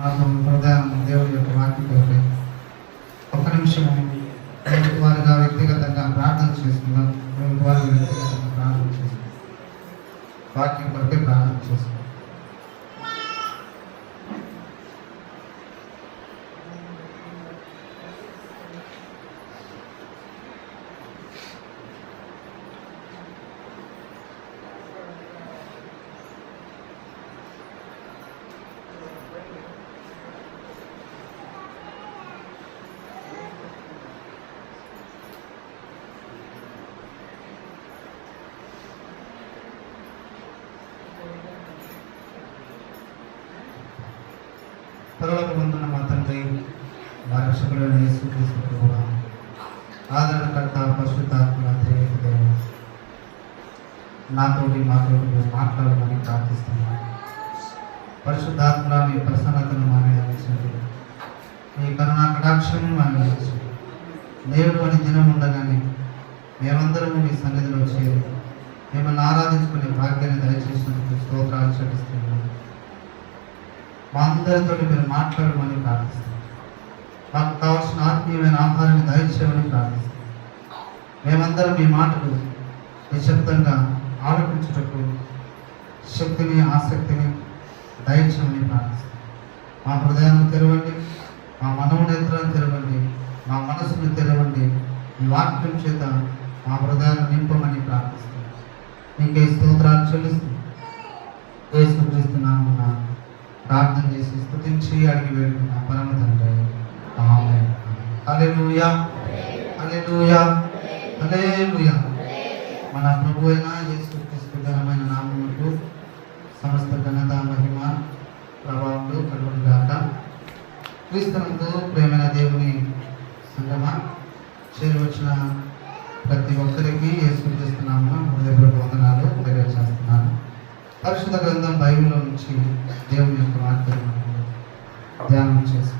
మాకు హృదయం దేవుడి యొక్క వాక్యం కొరకై ఒక్క నిమిషం వారిగా వ్యక్తిగతంగా ప్రార్థన చేసుకుందాం. వారి వ్యక్తిగతంగా ప్రార్థన చేసుకుందాం. వాక్యం కొరకే ప్రార్థన చేసుకుందాం. పరలోకమందున్న మా తండ్రి, మా రక్షకుడైన యేసుక్రీస్తు ప్రభువా, ఆదరణకర్త పరిశుద్ధాత్మ త్రియేక దేవుడు, మాతోటి మీరు మాట్లాడమని ప్రార్థిస్తున్నాను. పరిశుద్ధాత్మ మీ ప్రసన్నతను మా మీద ఉంచండి. మీ కరుణా కటాక్షము మా మీద ఉంచండి. నేడు అని దినం ఉండగానే మేమందరము మీ సన్నిధిలో చేరి మిమ్మల్ని ఆరాధించుకునే భాగ్యాన్ని దయచేసినందుకు స్తోత్రాలు చెల్లిస్తున్నాము. మా అందరితో మీరు మాట్లాడమని ప్రార్థిస్తున్నాం. మాకు కావాల్సిన ఆత్మీయమైన ఆహారాన్ని దయచేయమని ప్రార్థిస్తున్నాం. మేమందరం మీ మాటలు నిశ్శబ్దంగా ఆలోచించుటకు శక్తిని ఆసక్తిని దయచేయమని ప్రార్థిస్తున్నాం. మా హృదయాన్ని తెరవండి, మా మనోనేత్రాన్ని తెరవండి, మా మనసును తెరవండి. ఈ వాక్యం చేత మా హృదయాన్ని నింపమని ప్రార్థిస్తున్నాం. మీకే స్తోత్రాలు చెల్లిస్తున్నాం. యేసుక్రీస్తు ప్రార్థన చేసి స్తుతించి అడిగి వేడుకున్న పరమ తండ్రి. ఆమేన్. హల్లెలూయా, హల్లెలూయా, హల్లెలూయా. మన ప్రభు అయిన యేసుక్రీస్తు ఘనమైన నామమునకు సమస్త ఘనత మహిమ ప్రభావములు కలుగును గాక. క్రీస్తునందు ప్రేమైన దేవుని సంగమా, చేరువచ్చిన ప్రతి ఒక్కరికి యేసుక్రీస్తు నామమున హృదయపూర్వక వందనాలు తెలియజేస్తున్నాను. పరిశుద్ధ గ్రంథం బైబిల్లో నుంచి దేవుని యొక్క వాక్యాలను ధ్యానం చేసి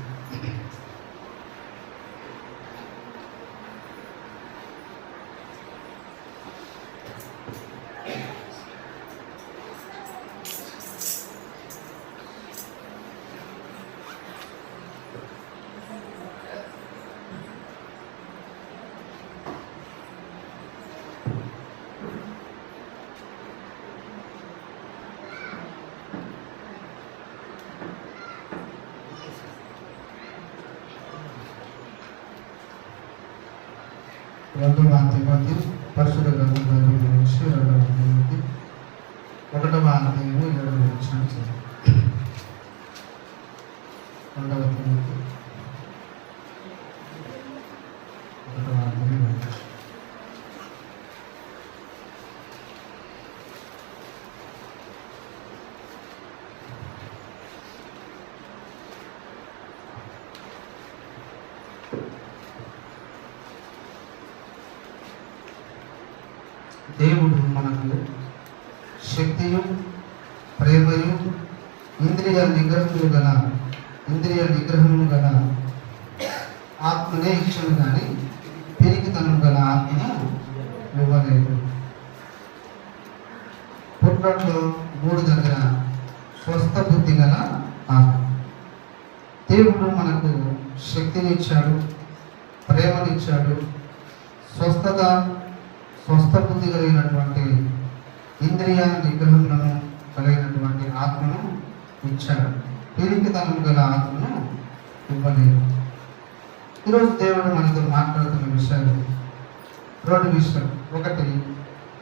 రెండవ తిమోతి పరిశుద్ధ గ్రంథం బైబిల్ నుంచి 2వ తిమోతి 1వ అధ్యాయము 7వ వచనం చదువు. 2వ తిమోతి 1వ అధ్యాయం. దేవుడు మనకు శక్తియు ప్రేమయు ఇంద్రియ నిగ్రహము గల ఆత్మనే ఇచ్చును కానీ పెరిగితనం గల ఆత్మను ఇవ్వలేదు. పుట్టినట్లో 3 దగ్గర స్వస్థ బుద్ధి గల ఆత్మ. దేవుడు మనకు శక్తినిచ్చాడు, ప్రేమనిచ్చాడు, స్వస్థ బుద్ధి కలిగినటువంటి ఇంద్రియ నిగ్రహములను కలిగినటువంటి ఆత్మను ఇచ్చాడు. పిరికితనం గల ఆత్మను ఇవ్వలేదు. ఈరోజు దేవుడు మనతో మాట్లాడుతున్న విషయాలు 2 విషయాలు. 1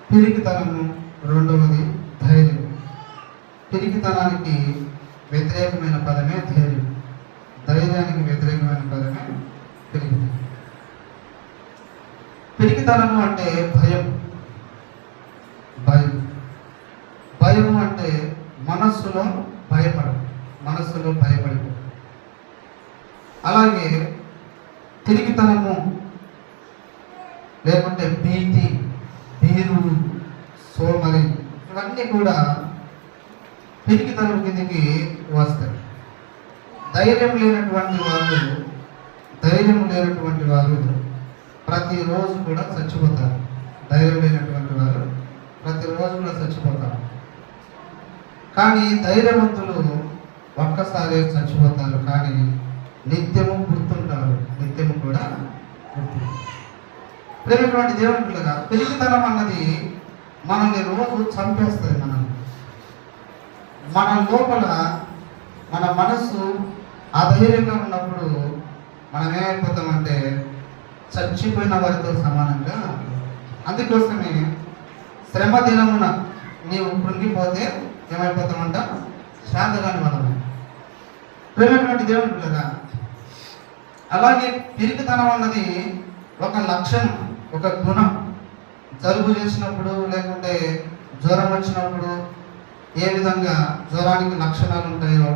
పిరికితనము, 2వది ధైర్యం. పిరికితనానికి వ్యతిరేకమైన పదమే ధైర్యం, ధైర్యానికి వ్యతిరేకమైన పదమే పిరికితనం. పిరికితనము అంటే భయం, భయము అంటే మనస్సులో భయపడి. అలాగే పిరికితనము లేకుంటే భీతి, భీరు, సోమరి ఇవన్నీ కూడా పిరికితనం కిందకి వస్తాయి. ధైర్యం లేనటువంటి వారు ప్రతిరోజు కూడా చచ్చిపోతారు. ధైర్యం లేనటువంటి వారు ప్రతిరోజు కూడా చచ్చిపోతారు. కానీ ధైర్యవంతులు ఒక్కసారి చచ్చిపోతారు, కానీ నిత్యము గుర్తుంటారు, నిత్యము కూడా గుర్తుంటారు. ప్రేమటువంటి దేవుని పిల్లగా, పిరికితనం అన్నది మనల్ని రోజు చంపేస్తుంది. మన లోపల మన మనసు అధైర్యంగా ఉన్నప్పుడు మనం ఏమైపోతామంటే చచ్చిపోయిన వారితో సమానంగా. అందుకోసమే శ్రమ దినమున నీవు కృంగిపోతే ఏమైపోతామంట? శాంతగాని మనమే. ప్రేమటువంటి దేవుని పిల్లగా, అలాగే పిరికితనం అన్నది ఒక లక్షణం, ఒక గుణం. జలుబు చేసినప్పుడు లేకుంటే జ్వరం వచ్చినప్పుడు ఏ విధంగా జ్వరానికి లక్షణాలు ఉంటాయో,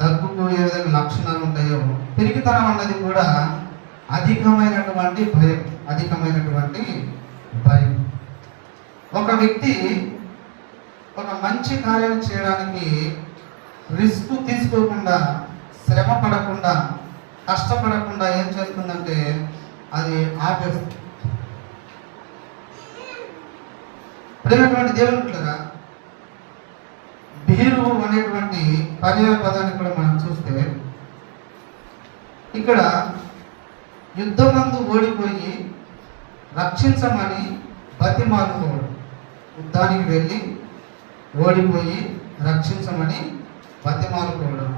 దగ్గుకు ఏ విధంగా లక్షణాలు ఉంటాయో, పిరికితనం అన్నది కూడా అధికమైనటువంటి భయం, అధికమైనటువంటి భయం. ఒక వ్యక్తి ఒక మంచి కార్యం చేయడానికి రిస్క్ తీసుకోకుండా, శ్రమ పడకుండా, కష్టపడకుండా ఏం చేస్తుందంటే అది ఆపేస్తుంది. ప్రేమటువంటి దేవుని పిల్లగా, భీరువు అనేటువంటి పర్యాయ పదాన్ని కూడా మనం చూస్తే ఇక్కడ యుద్ధమందు ఓడిపోయి రక్షించమని బతిమాలుకోవడం. యుద్ధానికి వెళ్ళి ఓడిపోయి రక్షించమని బతిమాలుకోవడం.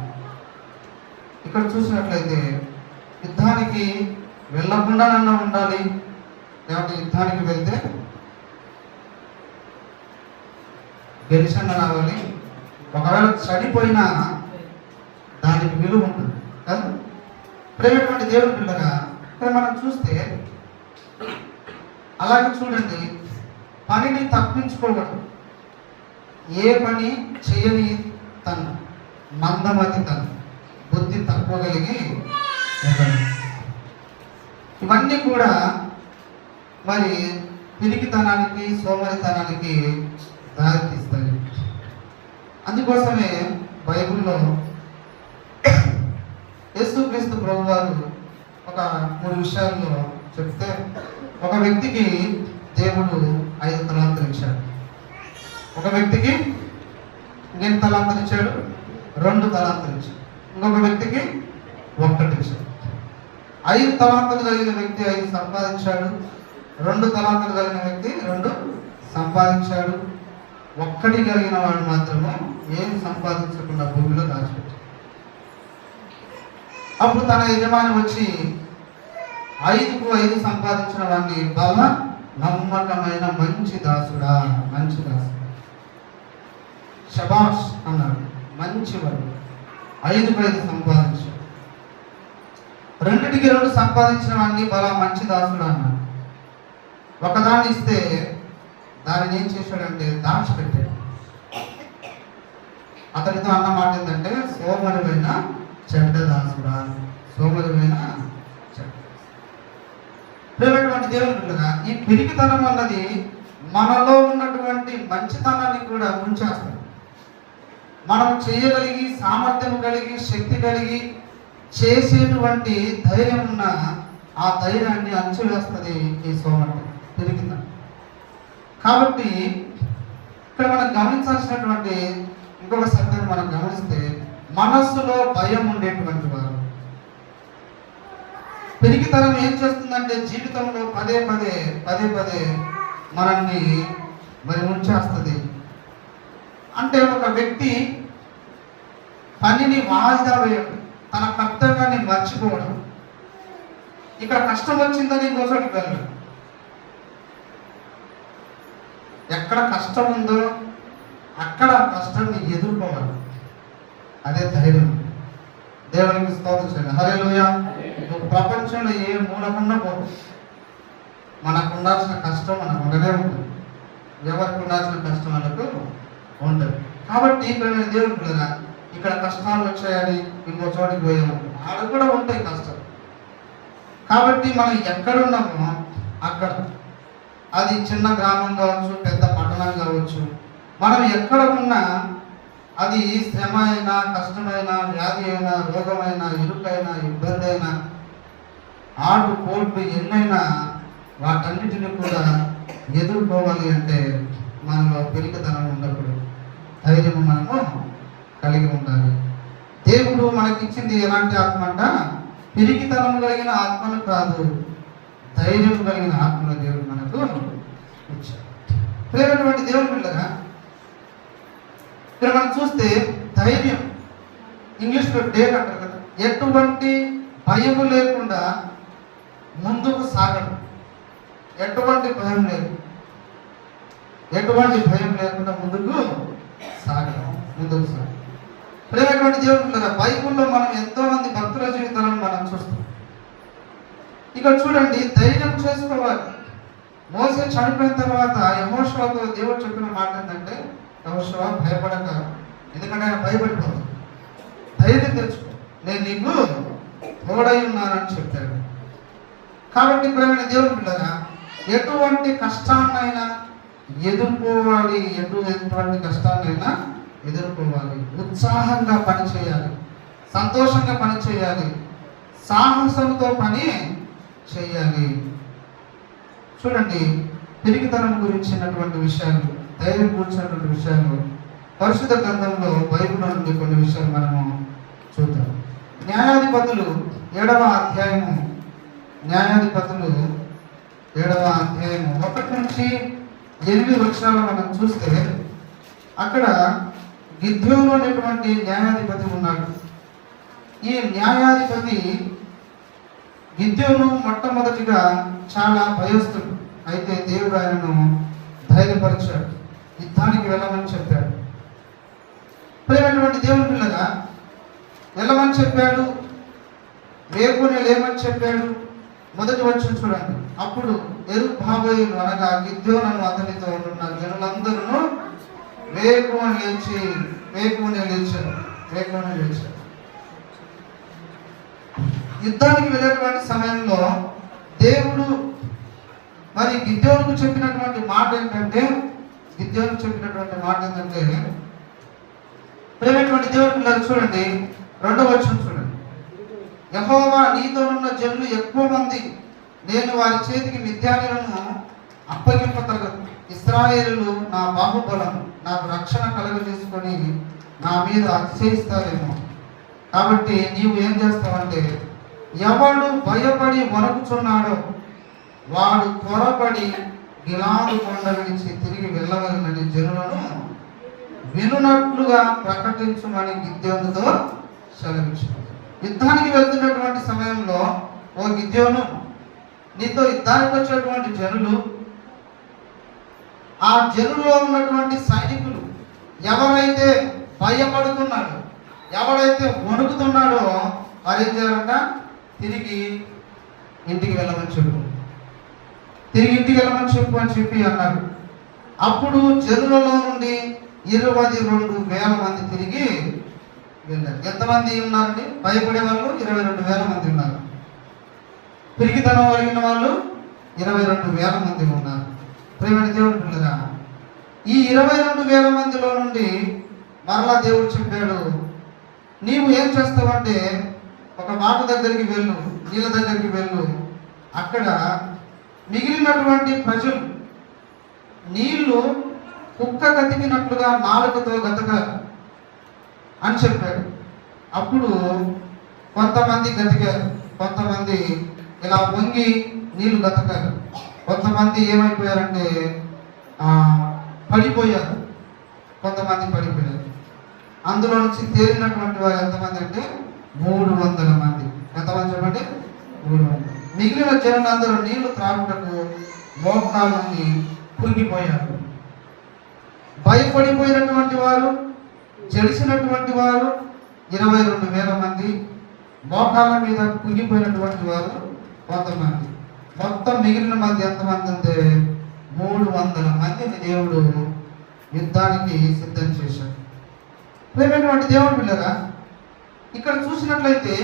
ఇక్కడ చూసినట్లయితే యుద్ధానికి వెళ్ళకుండానన్నా ఉండాలి, లేకపోతే యుద్ధానికి వెళ్తే గెలిచంగా రావాలి. ఒకవేళ చనిపోయినా దానికి విలువ ఉంటుంది కదా. ప్రేమటువంటి దేవుని పిల్లగా, ఇక్కడ మనం చూస్తే అలాగే చూడండి, పనిని తప్పించుకోవడం. ఏ పని చేయని తను, మందమతి తను, బుద్ధి తక్కువ కలిగి ఇవన్నీ కూడా మరి పిరికితనానికి, సోమరితనానికి దారితీస్తాయి. అందుకోసమే బైబిల్లో యేసుక్రీస్తు ప్రభువారు ఒక 3 విషయాల్లో చెప్తే, ఒక వ్యక్తికి దేవుడు 5 తలాంతులు ఇచ్చాడు, ఒక వ్యక్తికి ఎన్ని తలాంతులు ఇచ్చాడు? 2 తలాంతులు ఇచ్చాడు, ఇంకొక వ్యక్తికి 1 ఇచ్చాడు. 5 తలాంతులు కలిగిన వ్యక్తి 5 సంపాదించాడు, 2 తలాంతులు కలిగిన వ్యక్తి 2 సంపాదించాడు. 1 కలిగిన వాడు మాత్రమే ఏం సంపాదించకుండా భూమిలో దాచిపెట్టాడు. అప్పుడు తన యజమాని వచ్చి 5కు 5 సంపాదించిన వాడిని, బాగా నమ్మకమైన మంచి దాసుడా, మంచి దాసుడు, శబాష్ అన్నాడు, మంచివాడు, 5కు 5 సంపాదించాడు. 2కి 2 సంపాదించిన వాడిని బాగా మంచి దాసుడు అన్నాడు. ఒకదాన్ని ఇస్తే దానిని ఏం చేశాడంటే దాచిపెట్టాడు. అతడితో అన్న మాట ఏంటంటే, సోమరివైన చెడ్డ దాసుడా, సోమరివైన చెడ్డ. ప్రియమైనటువంటి దేవుని పిల్లగా, ఈ పిరికితనం అన్నది మనలో ఉన్నటువంటి మంచితనాన్ని కూడా ముంచేస్తుంది. మనం చేయగలిగి, సామర్థ్యం కలిగి, శక్తి కలిగి చేసేటువంటి ధైర్యం ఉన్న ఆ ధైర్యాన్ని అణచివేస్తుంది ఈ సోమరితనం, పిరికితనం. కాబట్టి ఇక్కడ మనం గమనించాల్సినటువంటి ఇంకొక సత్యం మనం గమనిస్తే, మనస్సులో భయం ఉండేటువంటి వారు. పిరికితనం ఏం చేస్తుందంటే జీవితంలో పదే పదే మనల్ని మరి ముంచేస్తుంది. అంటే ఒక వ్యక్తి పనిని వాయిదా వేయడం, తన కర్తవ్యాన్ని మర్చిపోవడం. ఇక్కడ కష్టం వచ్చిందని ఇంకోసారికి వెళ్ళడం. ఎక్కడ కష్టం ఉందో అక్కడ కష్టాన్ని ఎదుర్కోవాలి, అదే ధైర్యం. దేవునికి స్తోత్రం చేయండి. హల్లెలూయా. నువ్వు ప్రపంచంలో ఏ మూలకున్నా పోదు, మనకు ఉండాల్సిన కష్టం మనకు ఉండనే ఉంటుంది, ఎవరికి ఉండాల్సిన కష్టం మనకు ఉంటుంది. కాబట్టి దేవుని పిల్లగా, ఇక్కడ కష్టాలు వచ్చాయని ఇంకో చోటికి పోయాము, ఆడ కూడా ఉంటాయి కష్టాలు. కాబట్టి మనం ఎక్కడున్నామో అక్కడ, అది చిన్న గ్రామం కావచ్చు, పెద్ద పట్టణం కావచ్చు, మనం ఎక్కడ ఉన్నా అది శ్రమ అయినా, కష్టమైన, వ్యాధి అయినా, రోగమైనా, ఇరుకైనా, ఇబ్బంది అయినా, ఆటు కోట్లు ఎన్నైనా వాటన్నిటిని కూడా ఎదుర్కోవాలి అంటే మనలో పిరికితనం ఉన్నప్పుడు ధైర్యం మనము కలిగి ఉండాలి. దేవుడు మనకిచ్చింది ఎలాంటి ఆత్మ అంట? పిరికితనం కలిగిన ఆత్మను కాదు, ధైర్యం కలిగిన ఆత్మను దేవుడు మనకు ఇచ్చాడు. ప్రేమైనటువంటి దేవుని బిడ్డగా ఇక్కడ మనం చూస్తే ధైర్యం, ఇంగ్లీష్లో డేర్ అంటారు కదా, ఎటువంటి భయము లేకుండా ముందుకు సాగడం. ఎటువంటి భయం లేదు, ఎటువంటి భయం లేకుండా ముందుకు సాగడం. ప్రేమైనటువంటి దేవుని బిడ్డగా బైబిల్లో మనం ఎంతో మంది భక్తుల జీవితాలను మనం చూస్తాం. ఇక్కడ చూడండి, ధైర్యం చేసుకోవాలి. మోసే చనిపోయిన తర్వాత యెహోషువతో దేవుడు చెప్పిన మాట ఏంటంటే, యెహోషువ భయపడక, ఎందుకంటే ఆయన భయపడిపోతాడు, ధైర్యం తెచ్చుకో, నేను నీకు తోడై ఉన్నానని చెప్పాడు. కాబట్టి ప్రేమైన దేవుని బిడ్డగా ఎటువంటి కష్టాన్నైనా ఎదుర్కోవాలి, ఎటువంటి కష్టాన్నైనా ఎదుర్కోవాలి. ఉత్సాహంగా పని చేయాలి, సంతోషంగా పని చేయాలి, సాహసంతో పని చేయాలి. చూడండి, పిరికితనం గురించినటువంటి విషయాలు, ధైర్యం గురించినటువంటి విషయాలు పరిశుద్ధ గ్రంథంలో బైబిల్ నుండి కొన్ని విషయాలు మనము చూద్దాం. న్యాయాధిపతులు 7వ అధ్యాయము, న్యాయాధిపతులు 7వ అధ్యాయము 1 నుంచి 8 వచనాలు మనం చూస్తే, అక్కడ గిద్యోను అనేటువంటి న్యాయాధిపతి ఉన్నాడు. ఈ న్యాయాధిపతి గిద్యోను మొట్టమొదటిగా చాలా భయస్తుడు. అయితే దేవుడు ఆయనను ధైర్యపరిచాడు, యుద్ధానికి వెళ్ళమని చెప్పాడు. ప్రేమైనటువంటి దేవుని పిల్లగా వెళ్ళమని చెప్పాడు, రేపునే లేమని చెప్పాడు. మొదటి వచనం చూడండి, అప్పుడు యెరుబ్బయలు అనగా గిద్యోను అతనితో ఉన్న జనులందరూ వేకువని లేచారు. యుద్ధానికి వెళ్ళేటువంటి సమయంలో దేవుడు మరి గిద్యోనుకు చెప్పినటువంటి మాట ఏంటంటే, ప్రేమైనటువంటి దేవుని పిల్లలు చూడండి, 2వ వచనం చూడండి, యెహోవా నీతోనున్న జనులు ఎక్కువ మంది, నేను వారి చేతికి మిద్యానీయులను అప్పగింపతగదు. ఇశ్రాయేలులు నా బాహుబలం, నాకు రక్షణ కలుగజేసుకొని నా మీద అతిశయిస్తారేమో. కాబట్టి నీవు ఏం చేస్తావంటే, ఎవడు భయపడి వణకుచున్నాడో వాడు త్వరపడి గిలాదు కొండ విడిచి తిరిగి వెళ్ళవలనని జనులను వినునట్లుగా ప్రకటించుమని గిద్యోనుతో సెలవించాడు. యుద్ధానికి వెళ్తున్నటువంటి సమయంలో, ఓ గిద్యోను, నీతో యుద్ధానికి వచ్చేటువంటి జనులు, ఆ జనుల్లో ఉన్నటువంటి సైనికులు ఎవరైతే భయపడుతున్నాడో, ఎవరైతే వణుకుతున్నాడో వారు ఏం చేయాలంట? తిరిగి ఇంటికి వెళ్ళమని చెప్పు అని చెప్పి అన్నారు. అప్పుడు జనులలో నుండి 22,000 మంది తిరిగి వెళ్ళారు. ఎంతమంది ఉన్నారండి? భయపడే వాళ్ళు 22,000 మంది ఉన్నారు. పిరికితనం కలిగిన వాళ్ళు 22,000 మంది ఉన్నారు. ప్రేమైన దేవుని పిల్లరా, ఈ 22,000 మందిలో నుండి మరలా దేవుడు చెప్పాడు, నీవు ఏం చేస్తావంటే ఒక వాగు దగ్గరికి వెళ్ళు, నీళ్ళ దగ్గరికి వెళ్ళు, అక్కడ మిగిలినటువంటి ప్రజలు నీళ్లు కుక్క గతికినట్లుగా నాలుకతో గతకారు అని చెప్పాడు. అప్పుడు కొంతమంది గతికారు, కొంతమంది ఇలా వంగి నీళ్లు గతకారు, కొంతమంది ఏమైపోయారంటే పడిపోయారు, కొంతమంది పడిపోయారు. అందులో నుంచి తేలినటువంటి వారు ఎంతమంది అంటే 300 మంది. ఎంతమంది చెప్పండి? 300. మిగిలిన జనులందరూ నీళ్లు త్రాగుటకు మోకాళ్ళని కురిగిపోయారు. భయపడిపోయినటువంటి వారు, జడిసినటువంటి వారు 22,000 మంది, మోకాళ్ళ మీద కురిగిపోయినటువంటి వారు కొంతమంది. మొత్తం మిగిలిన మంది ఎంతమంది అంటే 300 మందిని దేవుడు యుద్ధానికి సిద్ధం చేశాడు. ప్రేమైనటువంటి దేవుని పిల్లరా, ఇక్కడ చూసినట్లయితే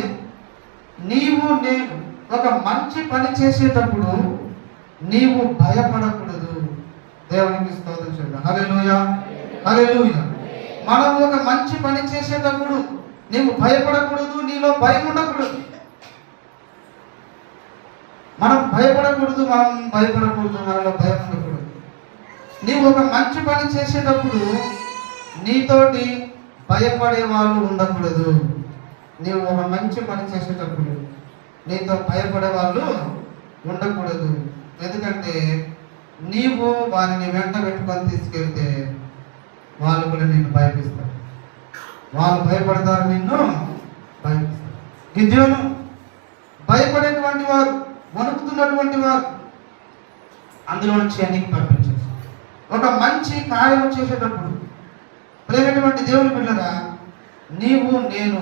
నీవు నేను ఒక మంచి పని చేసేటప్పుడు నీవు భయపడకూడదు. దేవునికి స్తోత్రం చేద్దాం. హల్లెలూయా, హల్లెలూయా. మనం ఒక మంచి పని చేసేటప్పుడు నీవు భయపడకూడదు, నీలో భయం ఉండకూడదు. మనం భయపడకూడదు, మనలో భయం ఉండకూడదు. నీవు ఒక మంచి పని చేసేటప్పుడు నీతోటి భయపడే వాళ్ళు ఉండకూడదు. నీవు ఒక మంచి పని చేసేటప్పుడు నీతో భయపడే వాళ్ళు ఉండకూడదు. ఎందుకంటే నీవు వారిని వెంట పెట్టుకొని తీసుకెళ్తే వాళ్ళు కూడా నిన్ను భయపిస్తారు. వాళ్ళు భయపడతారు, నిన్ను భయపిస్తారు. గిద్యోను భయపడేటువంటి వారు, వణుకుతున్నటువంటి వారు అందులో నుంచి అన్నికి పంపించారు. ఒక మంచి కార్యం చేసేటప్పుడు ప్రేమైనటువంటి దేవుని బిడ్డరా, నీవు నేను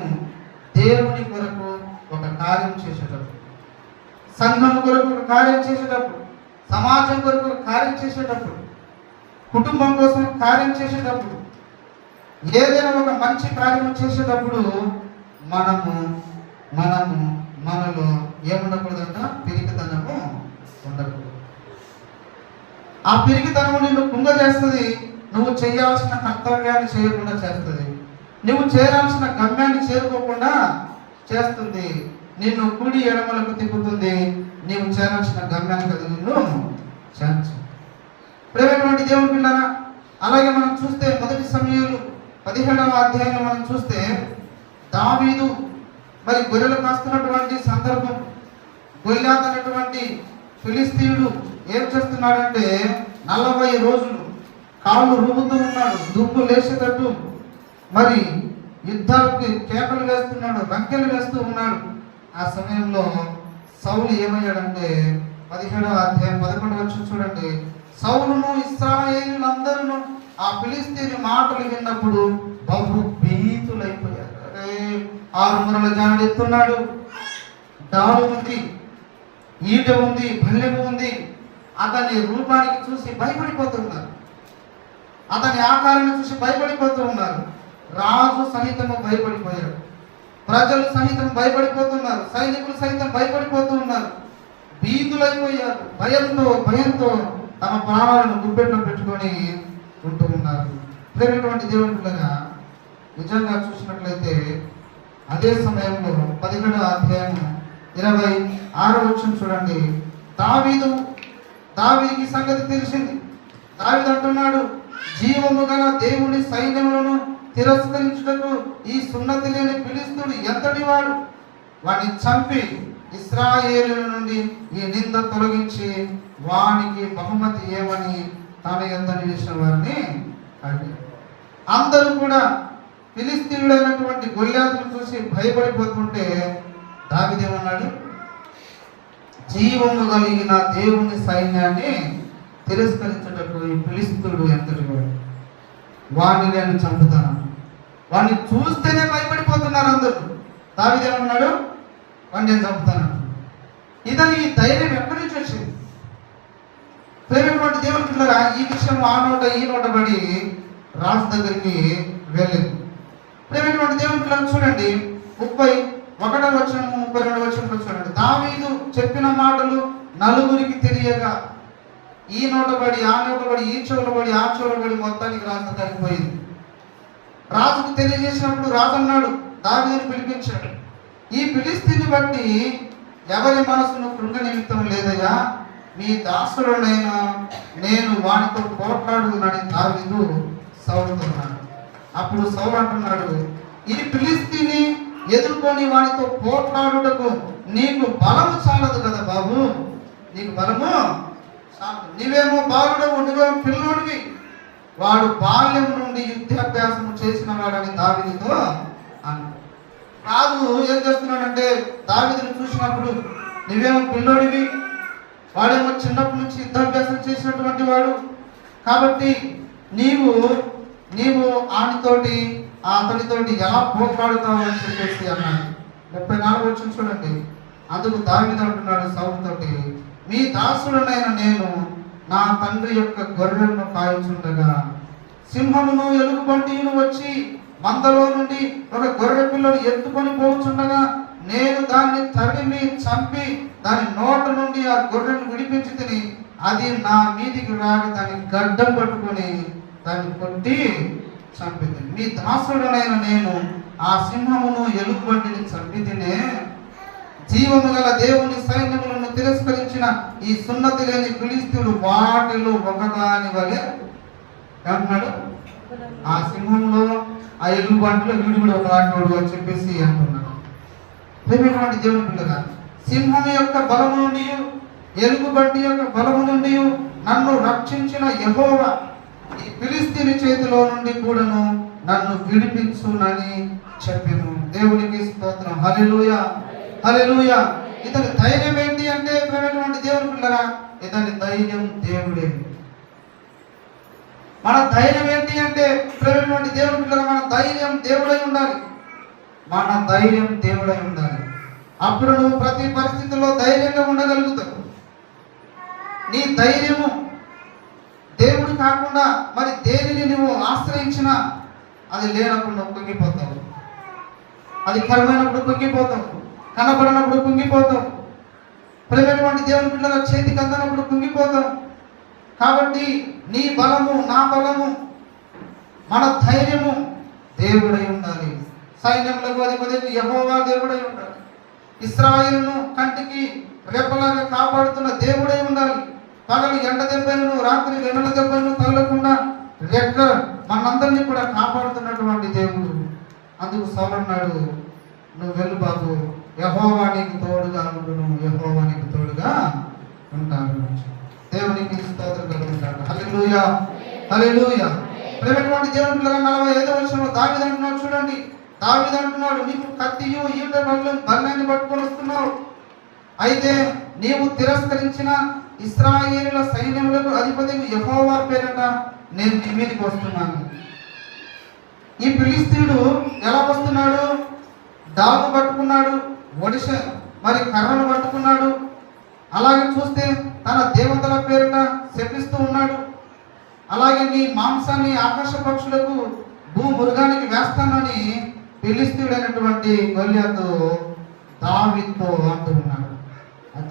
దేవుని కొరకు ఒక కార్యం చేసేటప్పుడు, సంఘం కొరకు ఒక కార్యం చేసేటప్పుడు, సమాజం కొరకు ఒక కార్యం చేసేటప్పుడు, కుటుంబం కోసం కార్యం చేసేటప్పుడు, ఏదైనా ఒక మంచి కార్యం చేసేటప్పుడు మనలో ఏముండకూడదంట? పిరికితనము ఉండకూడదు. ఆ పిరికితనము నిన్ను కుంగజేస్తుంది. నువ్వు చేయాల్సిన కర్తవ్యాన్ని చేయకుండా చేస్తుంది. నువ్వు చేరాల్సిన గమ్యాన్ని చేరుకోకుండా చేస్తుంది. నిన్ను కుడి ఎడమలకు తిప్పుతుంది. నీవు చేరాల్సిన గమ్యాన్ని కదా నిన్ను చేర్చు. ప్రేమైనటువంటి దేవుని పిల్లరా, అలాగే మనం చూస్తే మొదటి సమూయేలు 17వ అధ్యాయంలో మనం చూస్తే దావీదు మరి గొర్రెలు కాస్తున్నటువంటి సందర్భం, గొల్యాత్ అనేటువంటి ఫిలిస్తీయుడు ఏం చేస్తున్నాడంటే 40 రోజులు కాళ్ళు రూపుతూ ఉన్నాడు, దుమ్ము లేచేటట్టు మరి యుద్ధానికి కేకలు వేస్తున్నాడు, రంకెలు వేస్తూ ఉన్నాడు. ఆ సమయంలో సౌలు ఏమయ్యాడంటే 17వ అధ్యాయం 11వ వచనం చూడండి. సౌలును ఇశ్రాయేలీయులందరూ ఆ ఫిలిస్తీయుని మాటలు విన్నప్పుడు బహు భీతులైపోయారు. 6 మురల జానడు ఎత్తున్నాడు, డాలు ఉంది, ఈట ఉంది, భల్లెము ఉంది. అతని రూపానికి చూసి భయపడిపోతున్నారు, అతని ఆకారాన్ని చూసి భయపడిపోతూ ఉన్నారు. రాజు సహితము భయపడిపోయాడు, ప్రజలు సహితం భయపడిపోతున్నారు, సైనికులు సహితం భయపడిపోతూ ఉన్నారు, భీతులైపోయారు. భయంతో తమ ప్రాణాలను గుప్పెట్లో పెట్టుకొని ఉంటూ ఉన్నారు. ప్రేమైనటువంటి దేవుని పిల్లగా నిజంగా చూసినట్లయితే అదే సమయంలో 17వ అధ్యాయం 26వ వచనం చూడండి. దావీదుకి సంగతి తెలిసింది. దావీదు అంటున్నాడు, జీవము గల దేవుని సైన్యములను తిరస్కరించుటకు ఈ సున్నతి లేని ఫిలిస్తీయుడు ఎంతటి వాడు? వాడిని చంపి ఇశ్రాయేలు నుండి ఈ నింద తొలగించి వానికి బహుమతి ఏమని తన యందు నిలిచిన వారిని అడిగారు. అందరూ కూడా ఫిలిస్తీయుడైనటువంటి గొల్యాతును చూసి భయపడిపోతుంటే దావీదేమన్నాడు? జీవము కలిగిన దేవుని సైన్యాన్ని తిరస్కరించుటకు ఈ ఫిలిస్తీయుడు ఎంతటి వాడు? వాడిని నేను చంపుతాను. వాడిని చూస్తేనే భయపడిపోతున్నారు అందరూ. దావీదేమన్నాడు? వాడిని నేను చంపుతాను. ఇతని ఈ ధైర్యం ఎక్కడి నుంచి వచ్చింది? ప్రేమైనటువంటి దేవుని పిల్లగా ఈ విషయం ఆ నోట ఈ నోట పడి రాజు దగ్గరికి వెళ్ళింది. ప్రేమైనటువంటి దేవుని పిల్లలు చూడండి, 31వ వచనం 32వ వచనంలో చూడండి. దావీదు చెప్పిన మాటలు నలుగురికి తెలియగా ఈ నోట పడి ఆ నోట పడి ఈ చెవుల పడి ఆ చెవుల పడి మొత్తానికి రాజు దగ్గరికి పోయింది. రాజుకు తెలియజేసినప్పుడు రాజు అన్నాడు, దావీదుని పిలిపించాడు, ఈ ఫిలిస్తీయుని బట్టి ఎవరి మనసును కృంగ నిమిత్తం లేదయ్యా, మీ దాసుడునైనా నేను వానితో పోట్లాడునని దావీదు సౌలుతో అన్నాడు. అప్పుడు సౌలు అంటున్నాడు, ఈ ఫిలిస్తీయుని ఎదుర్కొని వానితో పోట్లాడుటకు నీకు బలము చాలదు కదా బాబు, నీకు బలము చాలదు. నీవేమో బాలుడవు, నువ్వేమో పిల్లోడివి. వాడు బాల్యం నుండి యుద్ధాభ్యాసము చేసిన వాడని దావీదుతో అన్నాడు. రాజు ఏం చేస్తున్నాడంటే దావీదుని చూసినప్పుడు, నువ్వేమో పిల్లోడివి, వాడేమో చిన్నప్పటి నుంచి యుద్ధాభ్యాసం చేసినటువంటి వాడు, కాబట్టి నీవు అతనితోటి ఎలా పోట్లాడుతావు అని చెప్పేసి అన్నాడు. 34వ వచనం చూడండి. అందుకు దావీదు అంటున్నాడు సౌలుతోటి, మీ దాసుడనైన నేను నా తండ్రి యొక్క గొర్రెలను కాల్చుండగా సింహమును ఎలుగుబంటిను వచ్చి మందలో నుండి ఒక గొర్రె పిల్లను ఎత్తుకొని పోచుండగా నేను దాన్ని తరిమి చంపి దాని నోట నుండి ఆ గొర్రెను విడిపించి తిని అది నా మీదికి రాగి దాన్ని గడ్డం పట్టుకొని దాన్ని కొట్టి చంపింది. మీ దాసుడనైన నేను ఆ సింహమును ఎలుగుబంటిని చంపి తినే జీవము గల దేవుని సైన్యములను తిరస్కరించిన ఈ సున్నతి లేని ఫిలిస్తీయుడు వాటిలో ఒకదాని వలె అంటున్నాడు. ఆ సింహంలో ఆ ఎలుగుబంటిలో వీడు కూడా ఒకలాంటి వాడు అని చెప్పేసి అంటున్నాడు. ప్రేమైనటువంటి దేవుని పిల్లగా, సింహం యొక్క బలము నుండి, ఎలుగుబంటి యొక్క బలము నుండి నన్ను రక్షించిన యెహోవా ఈ ఫిలిష్తీయుని చేతిలో నుండి కూడాను నన్ను విడిపించునని చెప్పాను. దేవునికి స్తోత్రం. హల్లెలూయా, హల్లెలూయా. ఇతని ధైర్యం ఏంటి అంటే ప్రేమైనటువంటి దేవుని పిల్లగా, ఇతని ధైర్యం దేవుడే. మన ధైర్యం ఏంటి అంటే ప్రేమైనటువంటి దేవుని పిల్లగా, మన ధైర్యం దేవుడై ఉండాలి. మన ధైర్యం దేవుడై ఉండాలి. అప్పుడు నువ్వు ప్రతి పరిస్థితుల్లో ధైర్యంగా ఉండగలుగుతావు. నీ ధైర్యము దేవుడు కాకుండా మరి దేనిని నువ్వు ఆశ్రయించినా అది లేనప్పుడు నువ్వు కుంగిపోతావు. అది కరువైనప్పుడు కుంగిపోతావు, కనబడినప్పుడు కుంగిపోతావు, ప్రేమైనటువంటి దేవుని పిల్లల చేతికి అందనప్పుడు కుంగిపోతావు. కాబట్టి నీ బలము, నా బలము, మన ధైర్యము దేవుడై ఉండాలి. సైన్యములకు అధిపతి యెహోవా దేవుడై ఉండాలి. ఇశ్రాయేలును కంటికి రెప్పలాగా కాపాడుతున్న దేవుడై ఉండాలి. పగలు ఎండ దెబ్బలను, రాత్రి వెన్నుల దెబ్బలను తగలకుండా రెక్క మనందరినీ కూడా కాపాడుతున్నటువంటి దేవుడు. అందుకు సౌలు అన్నాడు, నువ్వు వెళ్ళు బాబు, యెహోవా నీకు తోడుగా ఉండును, యెహోవా నీకు తోడుగా ఉంటాడు. దేవునికి స్తోత్రం కలుగుతాడు. హల్లెలూయా, హల్లెలూయా. ప్రేమైనటువంటి దేవుని పిల్లగా 45వ వచనంలో దావీదు అంటున్నాడు చూడండి. దావీదు అంటున్నాడు, నీకు కత్తియు ఈట బల్లాన్ని పట్టుకొని వస్తున్నావు, అయితే నీవు తిరస్కరించిన ఇశ్రాయేలుల సైన్యములకు అధిపతి యెహోవా పేరట నేను నీ మీదకి వస్తున్నాను. ఈ ఫిలిష్తీయుడు ఎలా వస్తున్నాడు? డాలు పట్టుకున్నాడు, ఒడిశ మరి కర్రను పట్టుకున్నాడు. అలాగే చూస్తే తన దేవతల పేరుట శపిస్తూ ఉన్నాడు. అలాగే నీ మాంసాన్ని ఆకాశ పక్షులకు భూమృగానికి వేస్తానని ఫిలిష్తీయుడైనటువంటి గొల్యాతు దావీదుతో అంటూ ఉన్నాడు.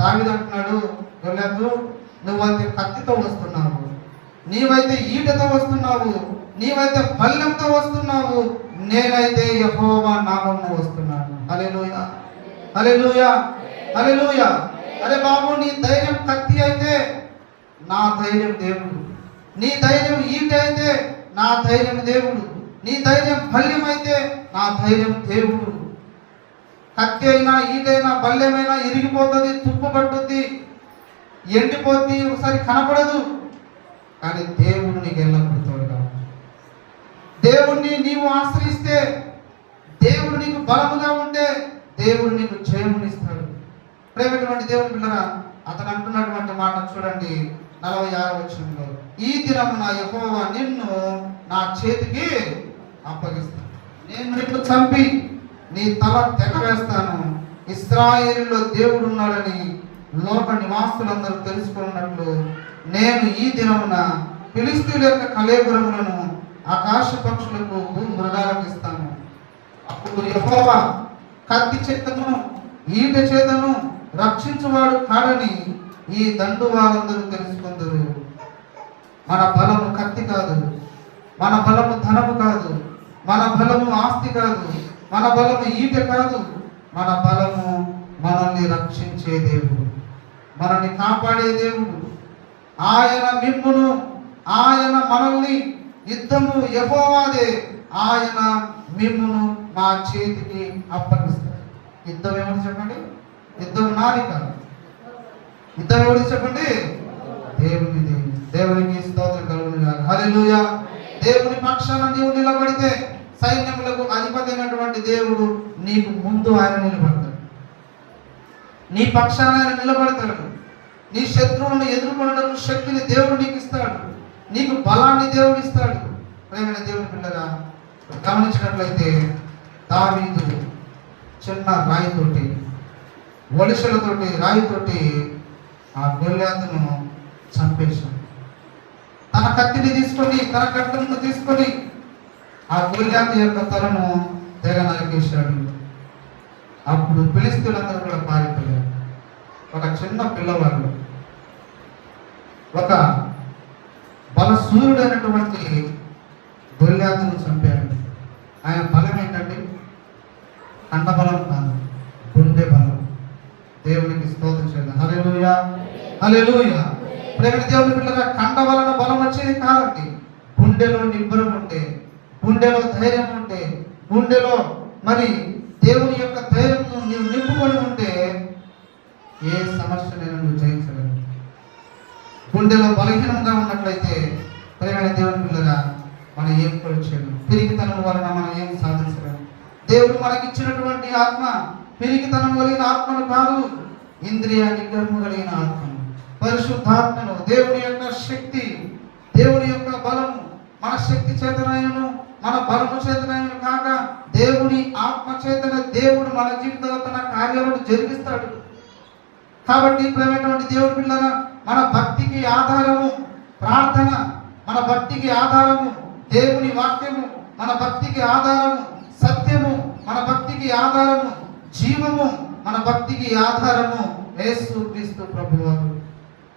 దావీదు అంటున్నాడు, గొల్యాతు నువ్వైతే కత్తితో వస్తున్నావు, నీవైతే ఈటతో వస్తున్నావు, నీవైతే బల్లెంతో వస్తున్నావు, నేనైతే యెహోవా నామమున వస్తున్నాను. హల్లెలూయా, హల్లెలూయా, హల్లెలూయా. అరే బాబు, నీ ధైర్యం కత్తి అయితే నా ధైర్యం దేవుడు, నీ ధైర్యం ఈట అయితే నా ధైర్యం దేవుడు, నీ ధైర్యం బల్యం అయితే నా ధైర్యం దేవుడు. కత్తి అయినా ఈటైనా బల్యమైనా ఇరిగిపోతుంది, తుప్పు పట్టుద్ది, ఎండిపోద్ది, ఒకసారి కనపడదు. కానీ దేవుడు నీకు ఎల్లప్పుడూ తోడుగా. దేవుణ్ణి నీవు ఆశ్రయిస్తే, దేవుడు నీకు బలముగా ఉంటే దేవుడు నీకు జయమునిస్తాడు. ప్రేమైనటువంటి దేవుని పిల్లరా, అతను అంటున్నటువంటి మాట చూడండి 46వ వచనంలో, ఈ దినమున యెహోవా నిన్ను నా చేతికి అప్పగిస్తాను, నేను నిన్ను చంపి నీ తల తెగవేస్తాను. ఇశ్రాయేలులో దేవుడు ఉన్నాడని లోక నివాసులందరూ తెలుసుకున్నట్లు నేను ఈ దినమున ఫిలిష్తీయుల యొక్క కళేబరములను ఆకాశ పక్షులకు భూమృగాలకు ఇస్తాను. అప్పుడు యెహోవా కత్తి చేతను ఈట చేతను రక్షించువాడు కాడని ఈ దండు వారందరూ తెలుసుకుందరు. మన బలము కత్తి కాదు, మన బలము ధనము కాదు, మన బలము ఆస్తి కాదు, మన బలము ఈట కాదు. మన బలము మనల్ని రక్షించే దేవుడు, మనల్ని కాపాడే దేవుడు. ఆయన మిమ్మును, ఆయన మనల్ని, యుద్ధము యెహోవాదే, ఆయన మిమ్మును మా చేతికి అప్పగిస్తాడు. యుద్ధం ఏమని చెప్పండి? యుద్ధం నాది కాదు. యుద్ధం ఎవరికి చెప్పండి? దేవునిది. దేవునికి స్తోత్రం కలుగును గాక. హల్లెలూయా. దేవుని పక్షాన నీవు నిలబడితే సైన్యములకు అధిపతి అయినటువంటి దేవుడు నీకు ముందు ఆయన నిలబడతాడు, నీ పక్షాన ఆయన నిలబడతాడు. నీ శత్రువులను ఎదుర్కొనడానికి శక్తిని దేవుడు నీకు ఇస్తాడు, నీకు బలాన్ని దేవుడు ఇస్తాడు. ప్రేమైన దేవుని పిల్లగా గమనించినట్లయితే దావీదు చిన్న రాయితోటి, ఒడిసెలతోటి, రాయితోటి ఆ గొల్యాతును చంపేశాడు. తన కత్తిని తీసుకొని, తన కత్తులను తీసుకొని ఆ గొల్యాతు యొక్క తలను తెగ నరికేశాడు. అప్పుడు ఫిలిష్తీయులందరూ కూడా పారిపోయారు. ఒక చిన్న పిల్లవాడు, ఒక బలసూర్యుడైనటువంటి గొల్యాతును చంపాడు. ఆయన బలం ఏంటంటే కండబలం కాదు, గుండె బలం. దేవునికి స్తోత్రం చేద్దాం. హల్లెలూయా, హల్లెలూయా. ప్రేమ దేవుని పిల్లగా, కండ వలన బలం వచ్చేది కాదండి. గుండెలో నిబ్బరం ఉంటే, గుండెలో ధైర్యం ఉంటే, గుండెలో మరి దేవుని యొక్క ధైర్యం నీవు సమస్యలను నువ్వు జయించగలవు. గుండెలో బలహీనంగా ఉన్నట్లయితే ప్రియమైన దేవుని పిల్లగా మనం ఏం కూడా చేయలేము. పిరికితనం వలన మనం ఏం సాధించలేము. దేవుడు మనకిచ్చినటువంటి ఆత్మ పిరికితనం కలిగిన ఆత్మను కాదు, ఇంద్రియ నిగ్రహము కలిగిన ఆత్మను, పరిశుద్ధాత్మను, దేవుని యొక్క శక్తి, దేవుని యొక్క బలము. మన శక్తి చేతనైనను మన బలము చేతనైనను కాక దేవుని ఆత్మ చేతన దేవుడు మన జీవితంలో తన కార్యాలను జరిగిస్తాడు. కాబట్టి ప్రేమైనటువంటి దేవుడి పిల్లల, మన భక్తికి ఆధారము ప్రార్థన, మన భక్తికి ఆధారము దేవుని వాక్యము, మన భక్తికి ఆధారము సత్యము, మన భక్తికి ఆధారము జీవము, మన భక్తికి ఆధారము యేసుక్రీస్తు ప్రభువారు.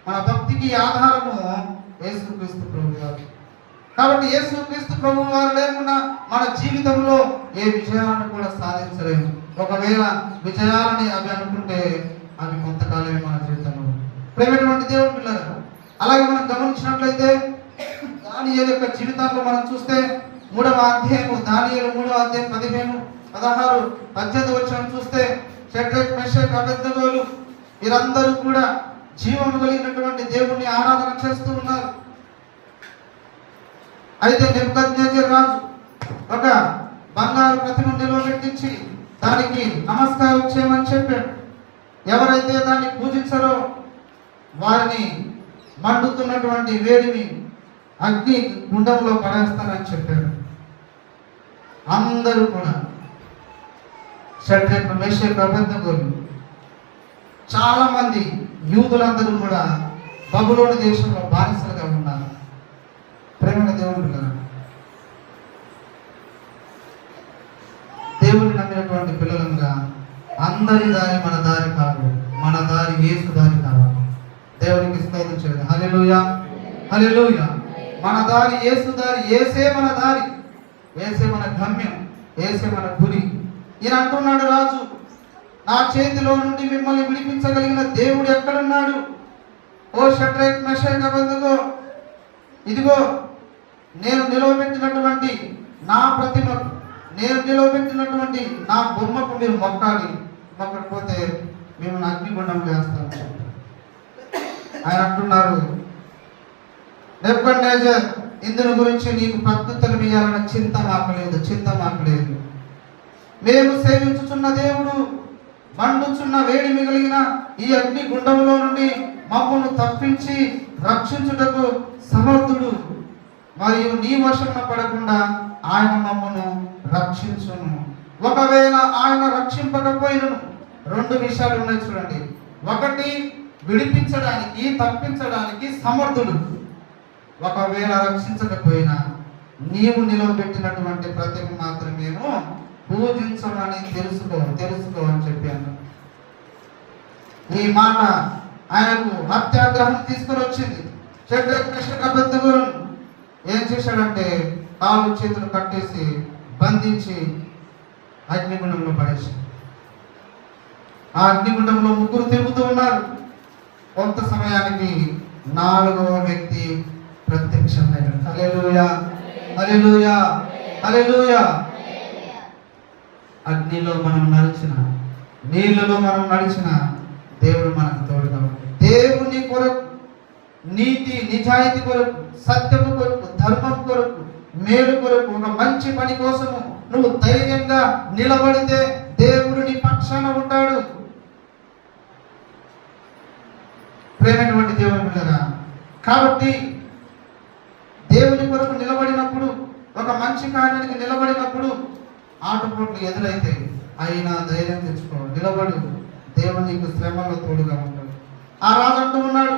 మన భక్తికి ఆధారము యేసుక్రీస్తు ప్రభువారు. కాబట్టి యేసుక్రీస్తు ప్రభువారు లేకుండా మన జీవితంలో ఏ విజయాలను కూడా సాధించలేము. ఒకవేళ విజయాలని అవి అనుకుంటే అవి కొంతకాలమే మన జీవితంలో. ప్రేమైనటువంటి దేవుని పిల్లలు, అలాగే మనం గమనించినట్లయితే దానియేలు యొక్క జీవితాల్లో మనం చూస్తే 3వ అధ్యాయము, దానియేలు 3వ అధ్యాయం 15, 16, 18 వచనం చూస్తే షడ్రక్ మెషక్ అబేద్నెగోలు వీరందరూ కూడా జీవము కలిగినటువంటి దేవుణ్ణి ఆరాధన చేస్తూ ఉన్నారు. అయితే నెబుకద్నెజర్ రాజు ఒక బంగారు ప్రతిమను నిలబెట్టించి దానికి నమస్కారం చేయమని చెప్పాడు. ఎవరైతే దాన్ని పూజించారో వారిని మండుతున్నటువంటి వేడిని అగ్ని గుండంలో పడేస్తానని చెప్పారు. అందరూ కూడా షడ్రక్ మెషక్ అబేద్నెగోలు చాలా మంది యూదులందరూ కూడా బబులోను దేశంలో బానిసలుగా ఉన్నారు. ప్రేమ దేవుడు దేవుని నమ్మినటువంటి పిల్లలంగా అందరి దారి మన దారి కాదు, మన దారి యేసు దారి కావాలి. దేవునికి స్తోత్రం చేయండి. హల్లెలూయా, హల్లెలూయా. మన దారి యేసు దారి, యేసే మన దారి, యేసే మన గమ్యం, యేసే మన గురి. ఈయన అంటున్నాడు, రాజు నా చేతిలో నుండి మిమ్మల్ని విడిపించగలిగిన దేవుడు ఎక్కడున్నాడు? ఓ షడ్రక్ మెషక్ అబేద్నెగో, ఇదిగో నేను నిలవబెట్టినటువంటి నా ప్రతిమకు, నేను నిలవబెట్టినటువంటి నా బొమ్మకు మీరు మొక్కాలి, మొక్కకపోతే మేము అగ్నిగుండం వేస్తాము. ఆయన అంటున్నారు, నెబుకద్నెజర్, ఇందుని గురించి నీకు ప్రత్యుత్తరం ఇవ్వాలన్న చింత మాకు లేదు. మేము సేవించుచున్న దేవుడు మండుచున్న వేడి మిగిలిన ఈ అగ్ని గుండంలో నుండి మమ్మల్ని తప్పించి రక్షించుటకు సమర్థుడు, మరియు నీ వశమున పడకుండా ఆయన మమ్మను రక్షించును. ఒకవేళ ఆయన రక్షింపకపోయినను 2 విషయాలు ఉన్నాయి చూడండి. ఒకటి, విడిపించడానికి తప్పించడానికి సమర్థుడు. ఒకవేళ రక్షించకపోయినా నీవు నిలవబెట్టినటువంటి ప్రతిమ మాత్రమేమో పూజించమని తెలుసుకో అని చెప్పాను. ఈ మాట ఆయనకు హత్యాగ్రహం తీసుకుని వచ్చింది. షడ్రక్ మెషక్ అబేద్నెగోలు ఏం చేశాడంటే కాళ్ళు చేతులు కట్టేసి బంధించి అగ్నిగుండంలో పడేసి, ఆ అగ్నిగుండంలో 3 తిరుగుతూ ఉన్నారు. కొంత సమయానికి 4వ వ్యక్తి ప్రత్యక్షమయ్యాడు. హల్లెలూయా, హల్లెలూయా, హల్లెలూయా. అగ్నిలో మనం నడిచిన, నీళ్ళలో మనం నడిచిన దేవుడు మనకు తోడుగా ఉంటాడు. దేవుని కొరకు, నీతి నిజాయితీ కొరకు, సత్యము కొరకు, ధర్మం కొరకు, మేలు కొరకు, ఒక మంచి పని కోసము నువ్వు ధైర్యంగా నిలబడితే దేవుడు నీ పక్షాన ఉంటాడు. ప్రేమైనటువంటి దేవుని బిడ్డలారా, కాబట్టి దేవుని కొరకు నిలబడినప్పుడు, ఒక మంచి కార్యానికి నిలబడినప్పుడు ఆటుపోట్లు ఎదురైతే అయినా ధైర్యం తెచ్చుకో, నిలబడు. దేవుడు నీకు శ్రమలో తోడుగా ఉంటాడు. ఆ రాజు అంటూ ఉన్నాడు,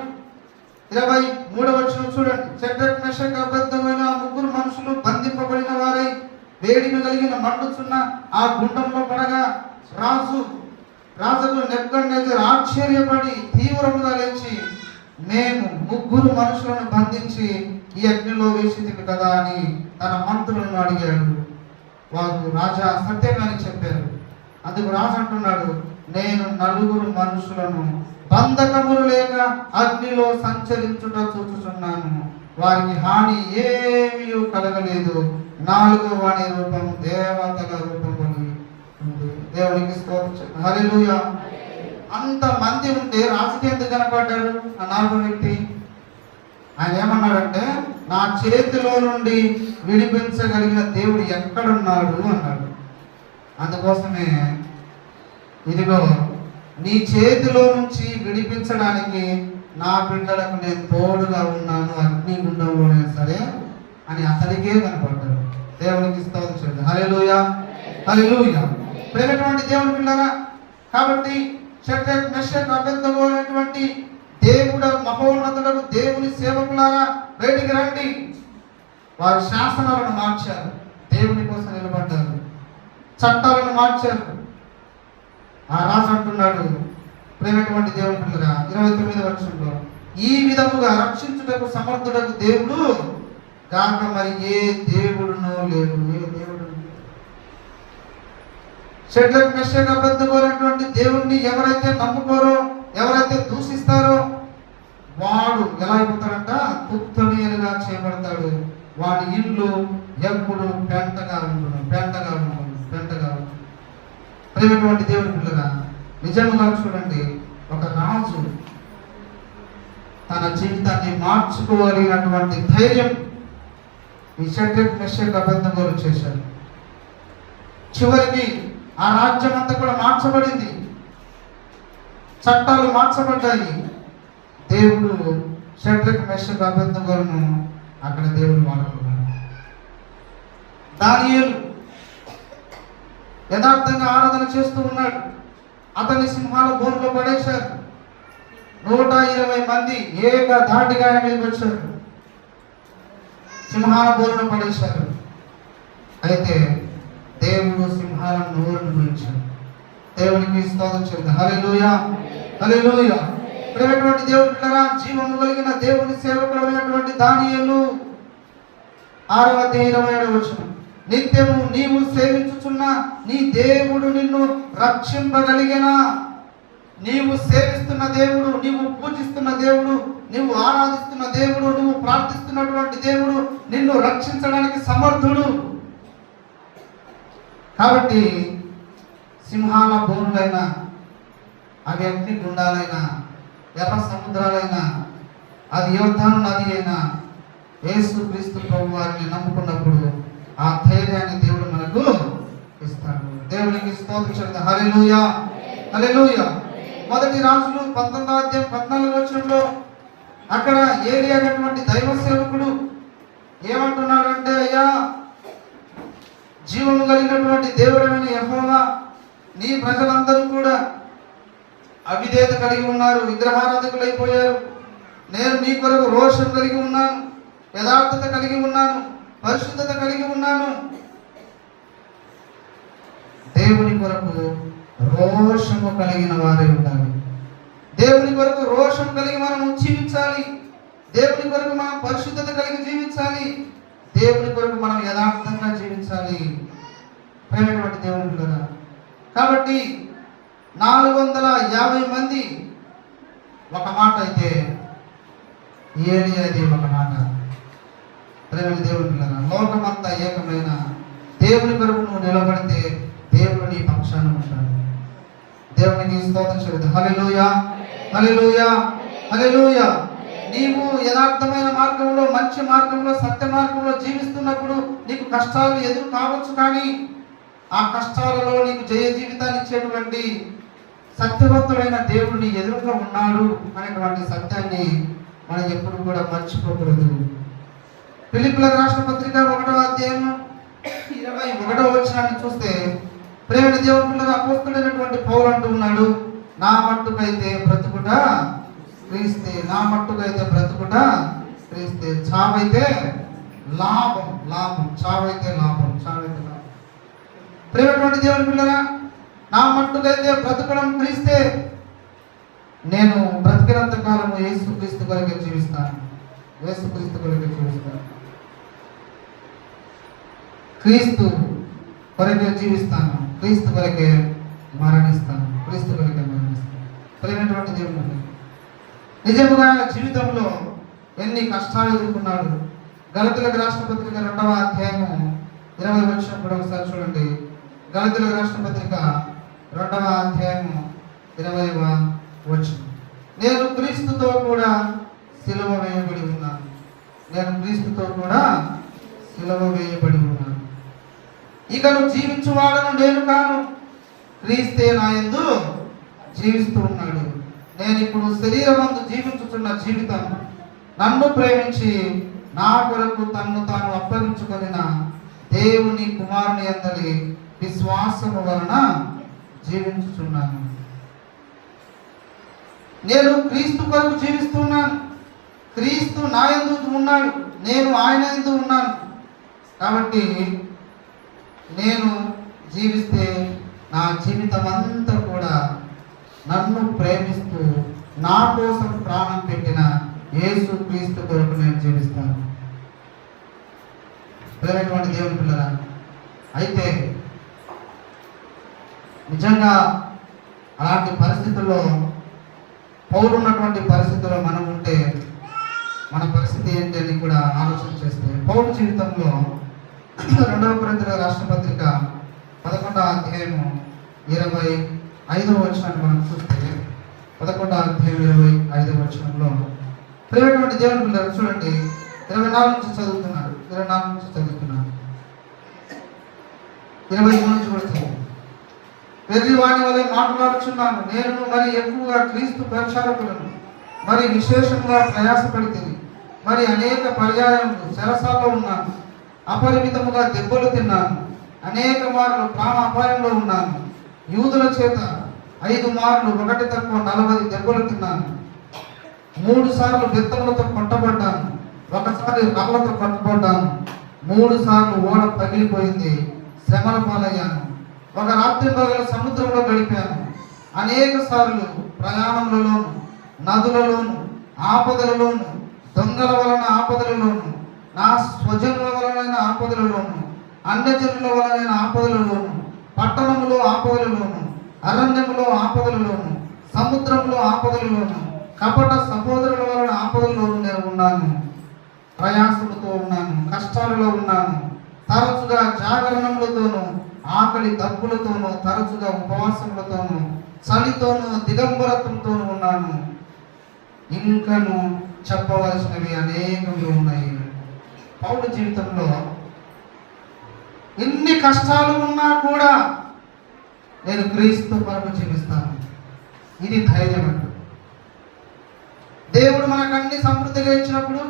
23వ వచనం చూడండి. షడ్రక్ మెషక్ అబేద్నెగోలైన 3 మనుషులు బంధింపబడిన వారై వేడిమి కలిగిన మండుచున్న ఆ గుండంలో పడగా రాజుకు నెబుకద్నెజర్ ఆశ్చర్యపడి తీవ్రముగా లేచి, మేము 3 మనుషులను బంధించి ఈ అగ్నిలో వేసింది కదా అని తన మంత్రులను అడిగాడు. వారు రాజా సత్యమని చెప్పారు. అందుకు రాజు అంటున్నాడు, నేను 4 మనుషులను బంధకములు లేక అగ్నిలో సంచరించుట చూచుచున్నాను, వారికి హాని ఏమీ కలగలేదు. 4వ వాని రూపం దేవతల రూపం ఉంది. దేవునికి స్తోత్రం. హల్లెలూయా, అంత మంది ఉంటే రాజుకి ఎందుకు కనపడ్డాడు ఆ 4వ వ్యక్తి? ఆయన ఏమన్నాడంటే, నా చేతిలో నుండి విడిపించగలిగిన దేవుడు ఎక్కడున్నాడు అన్నాడు. అందుకోసమే ఇదిగో నీ చేతిలో నుంచి విడిపించడానికి నా బిడ్డలకు నేను తోడుగా ఉన్నాను, అగ్ని గుండంలోనే సరే అని అతడికే కనపడ్డాడు. దేవునికి స్తోత్రం. హల్లెలూయా, హల్లెలూయా. ప్రియమైనటువంటి దేవుని బిడ్డలారా, కాబట్టి షడ్రక్ మెషక్ అబేద్నెగో అనేటువంటి దేవుడు మహోన్నతుడు దేవుని సేవకులారా బయటికి రండి. వారు శాసనాలను మార్చారు, దేవుని కోసం నిలబడ్డారు, చట్టాలను మార్చారు. ఆ రాజు అంటున్నాడు, ప్రేమటువంటి దేవుని పిల్లరా 29వ వచనంలో, ఈ విధముగా రక్షించుటకు సమర్థుడకు దేవుడు కాక మరి ఏ దేవుడునో లేడు. ఏ దేవుడు? షడ్రక్ మెషక్ అబేద్నెగో అనేటువంటి దేవుణ్ణి ఎవరైతే నమ్ముకోరో, ఎవరైతే దూషిస్తారో వాడు ఎలా అయిపోతాడంట? తుత్తనీయులుగా చేయబడతాడు. వాడి ఇల్లు ఎప్పుడు పెంటగా ఉంటుంది. ప్రియమైనటువంటి దేవుని పిల్లగా, నిజంగా చూడండి, ఒక రాజు తన జీవితాన్ని మార్చుకోగలిగినటువంటి ధైర్యం ఈ షడ్రక్ మెషక్ అబేద్నెగో చేశారు. చివరికి ఆ రాజ్యం అంతా కూడా మార్చబడింది, చట్టాలు మార్చబడ్డాయి. దేవుడు షడ్రక్ మెషక్ అబేద్నెగోను అక్కడ దేవుడు వాడుకున్నాడు. దానియేలు యథార్థంగా ఆరాధన చేస్తూ ఉన్నాడు. అతన్ని సింహాల బోనులో పడేశారు. 120 మంది ఏకధాటిగా ఆయన మీదకి వచ్చారు, సింహాల బోనులో పడేశారు. అయితే దేవుడు సింహాల నోరును గురించాడు. దేవునికి స్తోత్రం. హల్లెలూయా, హల్లెలూయా. ప్రియమైనటువంటి దేవుని బిడ్డలారా, జీవము కలిగిన దేవుని సేవకుడైనటువంటి దానియేలు 6వ అధ్యాయం 27వ వచనం, నిత్యము నీవు సేవించుచున్న నీ దేవుడు నిన్ను రక్షింపగలిగిన. నీవు సేవిస్తున్న దేవుడు, నీవు పూజిస్తున్న దేవుడు, నీవు ఆరాధిస్తున్న దేవుడు, నువ్వు ప్రార్థిస్తున్నటువంటి దేవుడు నిన్ను రక్షించడానికి సమర్థుడు. కాబట్టి సింహాల బోనులైనా, అవి అగ్ని గుండాలైనా, ఎర్ర సముద్రాలైనా, అది యోర్దాను నది అయినా, యేసుక్రీస్తు ప్రభు వారిని నమ్ముకున్నప్పుడు ఆ ధైర్యాన్ని దేవుడు మనకు ఇస్తాడు. దేవునికి స్తోత్రం. హల్లెలూయా, హల్లెలూయా. మొదటి రాజులు 19వ అధ్యాయం 14వ వచనంలో అక్కడ ఏలియా అనేటువంటి దైవ సేవకుడు ఏమంటున్నాడంటే, అయ్యా, జీవము కలిగినటువంటి దేవుడైన యెహోవా, నీ ప్రజలందరూ కూడా అవిధేయత కలిగి ఉన్నారు, విగ్రహారాధకులైపోయారు. నేను నీ కొరకు రోషం కలిగి ఉన్నాను, యథార్థత కలిగి ఉన్నాను, పరిశుద్ధత కలిగి ఉన్నాను. దేవుని కొరకు రోషము కలిగిన వారే ఉండాలి. దేవుని కొరకు రోషం కలిగి మనం జీవించాలి. దేవుని కొరకు మనం పరిశుద్ధత కలిగి జీవించాలి. దేవుని కొరకు మనం యథార్థంగా జీవించాలి. ప్రేమైనటువంటి దేవుని కదా. కాబట్టి 450 మంది ఒక మాట అయితే, ఏలియాది ఒక మాట. ప్రేమ దేవుని కదా, లోకమంతా ఏకమైన దేవుని కొరకు నువ్వు నిలబడితే దేవుడు నీ పక్షాన ఉంటాడు. దేవునికి స్తోత్రం. హల్లెలూయా, హల్లెలూయా, హల్లెలూయా. నీవు యథార్థమైన మార్గంలో, మంచి మార్గంలో, సత్య మార్గంలో జీవిస్తున్నప్పుడు నీకు కష్టాలు ఎదురు కావచ్చు, కానీ ఆ కష్టాలలో నీకు జయ జీవితాన్ని ఇచ్చేటువంటి సత్యవంతుడైన దేవుడు నీ ఎదురుగా ఉన్నాడు అనేటువంటి సత్యాన్ని మనం ఎప్పుడు కూడా మర్చిపోకూడదు. ఫిలిప్పీయులకు రాసిన పత్రిక 1వ అధ్యాయం 21వ వచనాన్ని చూస్తే, ప్రేమ దేవుని పిల్లలు అపోస్తలుడైనటువంటి పౌలు అంటూ ఉన్నాడు, నా మట్టుకైతే బ్రతుకుట క్రీస్తే, నా మట్టుకైతే బ్రతుకుట క్రీస్తే, చావైతే లాభం, చావైతే లాభం. ప్రేమటువంటి దేవుని పిల్లరా, నా మట్టుకైతే బ్రతకడం క్రీస్తే, నేను బ్రతికినంత కాలము యేసుక్రీస్తు కొరకే జీవిస్తాను. క్రీస్తు కొరకే జీవిస్తాను, క్రీస్తు కొరకే మరణిస్తాను. ప్రేమటువంటి దేవుడు నిజముగా జీవితంలో ఎన్ని కష్టాలు ఎదుర్కొన్నాడు. గలతీయులకు రాసిన పత్రిక 2వ అధ్యాయము 20వ వచనం కూడా ఒకసారి చూడండి. గలతీయులకు రాసిన పత్రిక 2వ అధ్యాయము 20వ వచనం. నేను క్రీస్తుతో కూడా సిలువ వేయబడి ఉన్నాను. నేను క్రీస్తుతో కూడా సిలువ వేయబడి ఉన్నాను. ఇకను జీవించువాడను నేను కాను, క్రీస్తే నా యందు జీవిస్తూ ఉన్నాడు. నేను ఇప్పుడు శరీరమందు జీవించుతున్న జీవితం నన్ను ప్రేమించి నా కొరకు తన్ను తాను అప్పగించుకొనిన దేవుని కుమారుని యందలి విశ్వాసము వలన జీవించుచున్నాను. నేను క్రీస్తు కొరకు జీవిస్తున్నాను. క్రీస్తు నా యందు ఉన్నాడు, నేను ఆయన యందు ఉన్నాను. కాబట్టి నేను జీవిస్తే నా జీవితం అంతా కూడా నన్ను ప్రేమిస్తూ నా కోసం ప్రాణం పెట్టిన యేసు క్రీస్తు కొరకు నేను జీవిస్తాను. ప్రియమైనటువంటి దేవుని పిల్లరా, అయితే నిజంగా అలాంటి పరిస్థితుల్లో పౌలు ఉన్నటువంటి పరిస్థితుల్లో మనం ఉంటే మన పరిస్థితి ఏంటి అని కూడా ఆలోచన చేస్తే, పౌలు జీవితంలో 2వ కొరింథీయుల రాష్ట్ర పత్రిక 11వ అధ్యాయము 25వ వచనాన్ని మనం చూస్తే, 11వ అధ్యాయం 25వ వచనంలో ప్రియమైనటువంటి దేవుని పిల్లలు చూడండి, 24 నుంచి చదువుతున్నాడు, 24 నుంచి చదువుతున్నాడు, 23 నుంచి కూడా చదువు. వెర్రి వాణి వలె మాట్లాడుచున్నాను, నేను మరి ఎక్కువగా క్రీస్తు ప్రచారకులను మరి విశేషంగా ప్రయాసపడితిని. మరి అనేక పర్యాయములు చెరసాల్లో ఉన్నాను, అపరిమితముగా దెబ్బలు తిన్నాను, అనేక మార్లు ప్రాణ అపాయంలో ఉన్నాను. యూదుల చేత 5 మార్లు 1 తక్కువ 40 దెబ్బలు తిన్నాను. 3 సార్లు బెత్తములతో కొట్టబడ్డాను, 1 సారి రాళ్లతో కొట్టబడ్డాను. 3 సార్లు ఓడ పగిలిపోయింది, శ్రమల పాలయ్యాను. 1 రాత్రి పగలు సముద్రంలో గడిపాను. అనేక సార్లు ప్రయాణములలోను, నదులలోను, ఆపదలలోను, దొంగల వలన ఆపదలలోను, నా స్వజనుల వలన ఆపదలలోను, అన్యజనుల వలన ఆపదలలోను, పట్టణములో ఆపదలలోను, అరణ్యములో ఆపదలలోను, సముద్రంలో ఆపదలలోను, కపట సహోదరుల వలన ఆపదలలోను నేను ఉన్నాను. ప్రయాసముతో ఉన్నాను, కష్టాలలో ఉన్నాను. తరచుగా జాగరణములతోనూ, ఆకలి దప్పులతోనూ, తరచుగా ఉపవాసములతోనూ, చలితోనూ, దిగంబరత్వంతోనూ ఉన్నాను. ఇంకను చెప్పవలసినవి అనేకములు ఉన్నాయి. పౌలు జీవితంలో ఎన్ని కష్టాలు ఉన్నా కూడా నేను క్రీస్తు కొరకు జీవిస్తాను. ఇది ధైర్యం అంట. దేవుడు మనకు అన్ని సమృద్ధిగా ఇచ్చినప్పుడు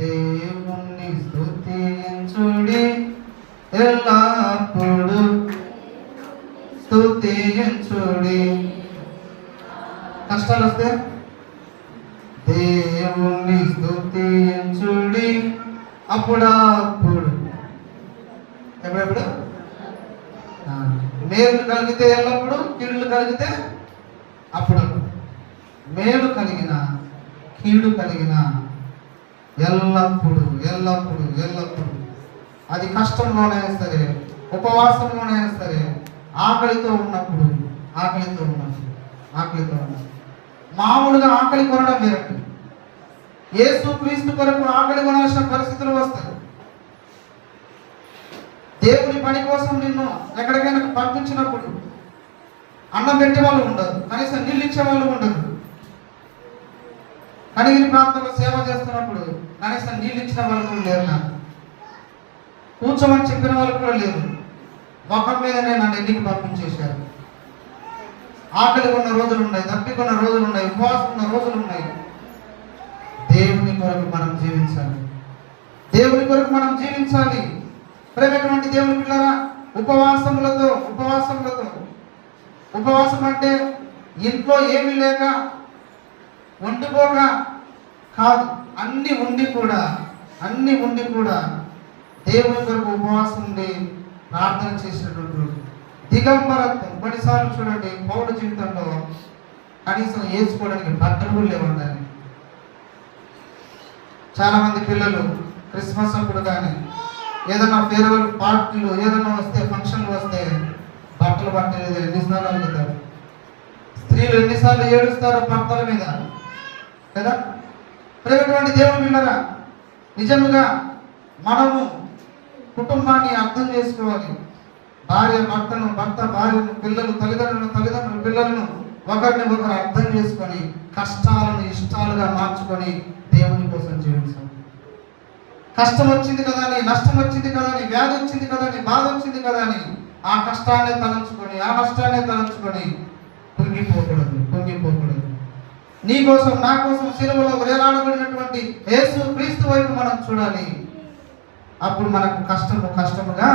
దేవుణ్ణి స్తుతించుడి, ఎల్లప్పుడు స్తుతించుడి. కష్టాలు వస్తే దేవుణ్ణి స్తుతించుడి, అప్పుడప్పుడు. ఎప్పుడెప్పుడు? మేలు కలిగితే ఎల్లప్పుడు, కీడులు కలిగితే అప్పుడప్పుడు. మేలు కలిగిన కీడు కలిగిన ఎల్లప్పుడు ఎల్లప్పుడు ఎల్లప్పుడు. అది కష్టంలోనైనా సరే, ఉపవాసంలోనైనా సరే, ఆకలితో ఉన్నప్పుడు ఆకలితో ఉన్నప్పుడు ఆకలితో ఉన్నప్పుడు. మామూలుగా ఆకలి కొనడం వేరండి. యేసు క్రీస్తు కొరకు ఆకలి కొనాల్సిన పరిస్థితులు వస్తాయి. దేవుని పని కోసం నిన్ను ఎక్కడికైనా పంపించినప్పుడు అన్నం పెట్టే వాళ్ళు ఉండరు, కనీసం నీళ్ళు ఇచ్చే వాళ్ళు ఉండరు. కనిగిరి ప్రాంతంలో సేవ చేస్తున్నప్పుడు కనీసం నీళ్ళు ఇచ్చిన వాళ్ళు కూడా లేరు. నాకు కూర్చోమని చెప్పిన వాళ్ళు కూడా లేరు. ముఖం మీదనే నన్ను ఇంటికి పంపించేశారు. ఆకలి ఉన్న రోజులు ఉన్నాయి, దప్పికొన్న రోజులు ఉన్నాయి, ఉపవాసం ఉన్న రోజులు ఉన్నాయి. దేవుని కొరకు మనం జీవించాలి. దేవుని కొరకు మనం జీవించాలి. ప్రేమైనటువంటి దేవుని పిల్లరా, ఉపవాసం అంటే ఇంట్లో ఏమీ లేక వండుకోక కాదు, అన్ని ఉండి కూడా దేవుని కొరకు ఉపవాసం ఉండి ప్రార్థన చేసినటువంటి రోజు. దిగంబరత్వం. కొన్నిసార్లు చూడండి, పౌరు జీవితంలో కనీసం వేసుకోవడానికి బట్టలు కూడా లేవండి. చాలా మంది పిల్లలు క్రిస్మస్ అప్పుడు కానీ ఏదైనా ఫేర్వెల్ పార్టీలు ఏదైనా వస్తే, ఫంక్షన్లు వస్తే బట్టలు పట్టలేదు ఎన్నిసార్లు అడుగుతారు. స్త్రీలు ఎన్నిసార్లు ఏడుస్తారు భర్తల మీద కదా. ప్రేమటువంటి దేవుని పిల్లరా, నిజంగా మనము కుటుంబాన్ని అర్థం చేసుకోవాలి. భార్య భర్తను, భర్త భార్యను, పిల్లలు తల్లిదండ్రులను పిల్లలను ఒకరిని ఒకరు అర్థం చేసుకొని కష్టాలను ఇష్టాలుగా మార్చుకొని దేవుని కోసం జీవించాలి. కష్టం వచ్చింది కదా అని, నష్టం వచ్చింది కదా అని, వ్యాధి వచ్చింది కదా అని, బాధ వచ్చింది కదా అని ఆ కష్టాన్ని తలంచుకొని ఆ నష్టాన్ని తలంచుకొని కుంగిపోకూడదు. నీ కోసం నా కోసం సిలువలో వేలాడబడినటువంటి యేసు క్రీస్తు వైపు మనం చూడాలి. అప్పుడు మనకు కష్టముగా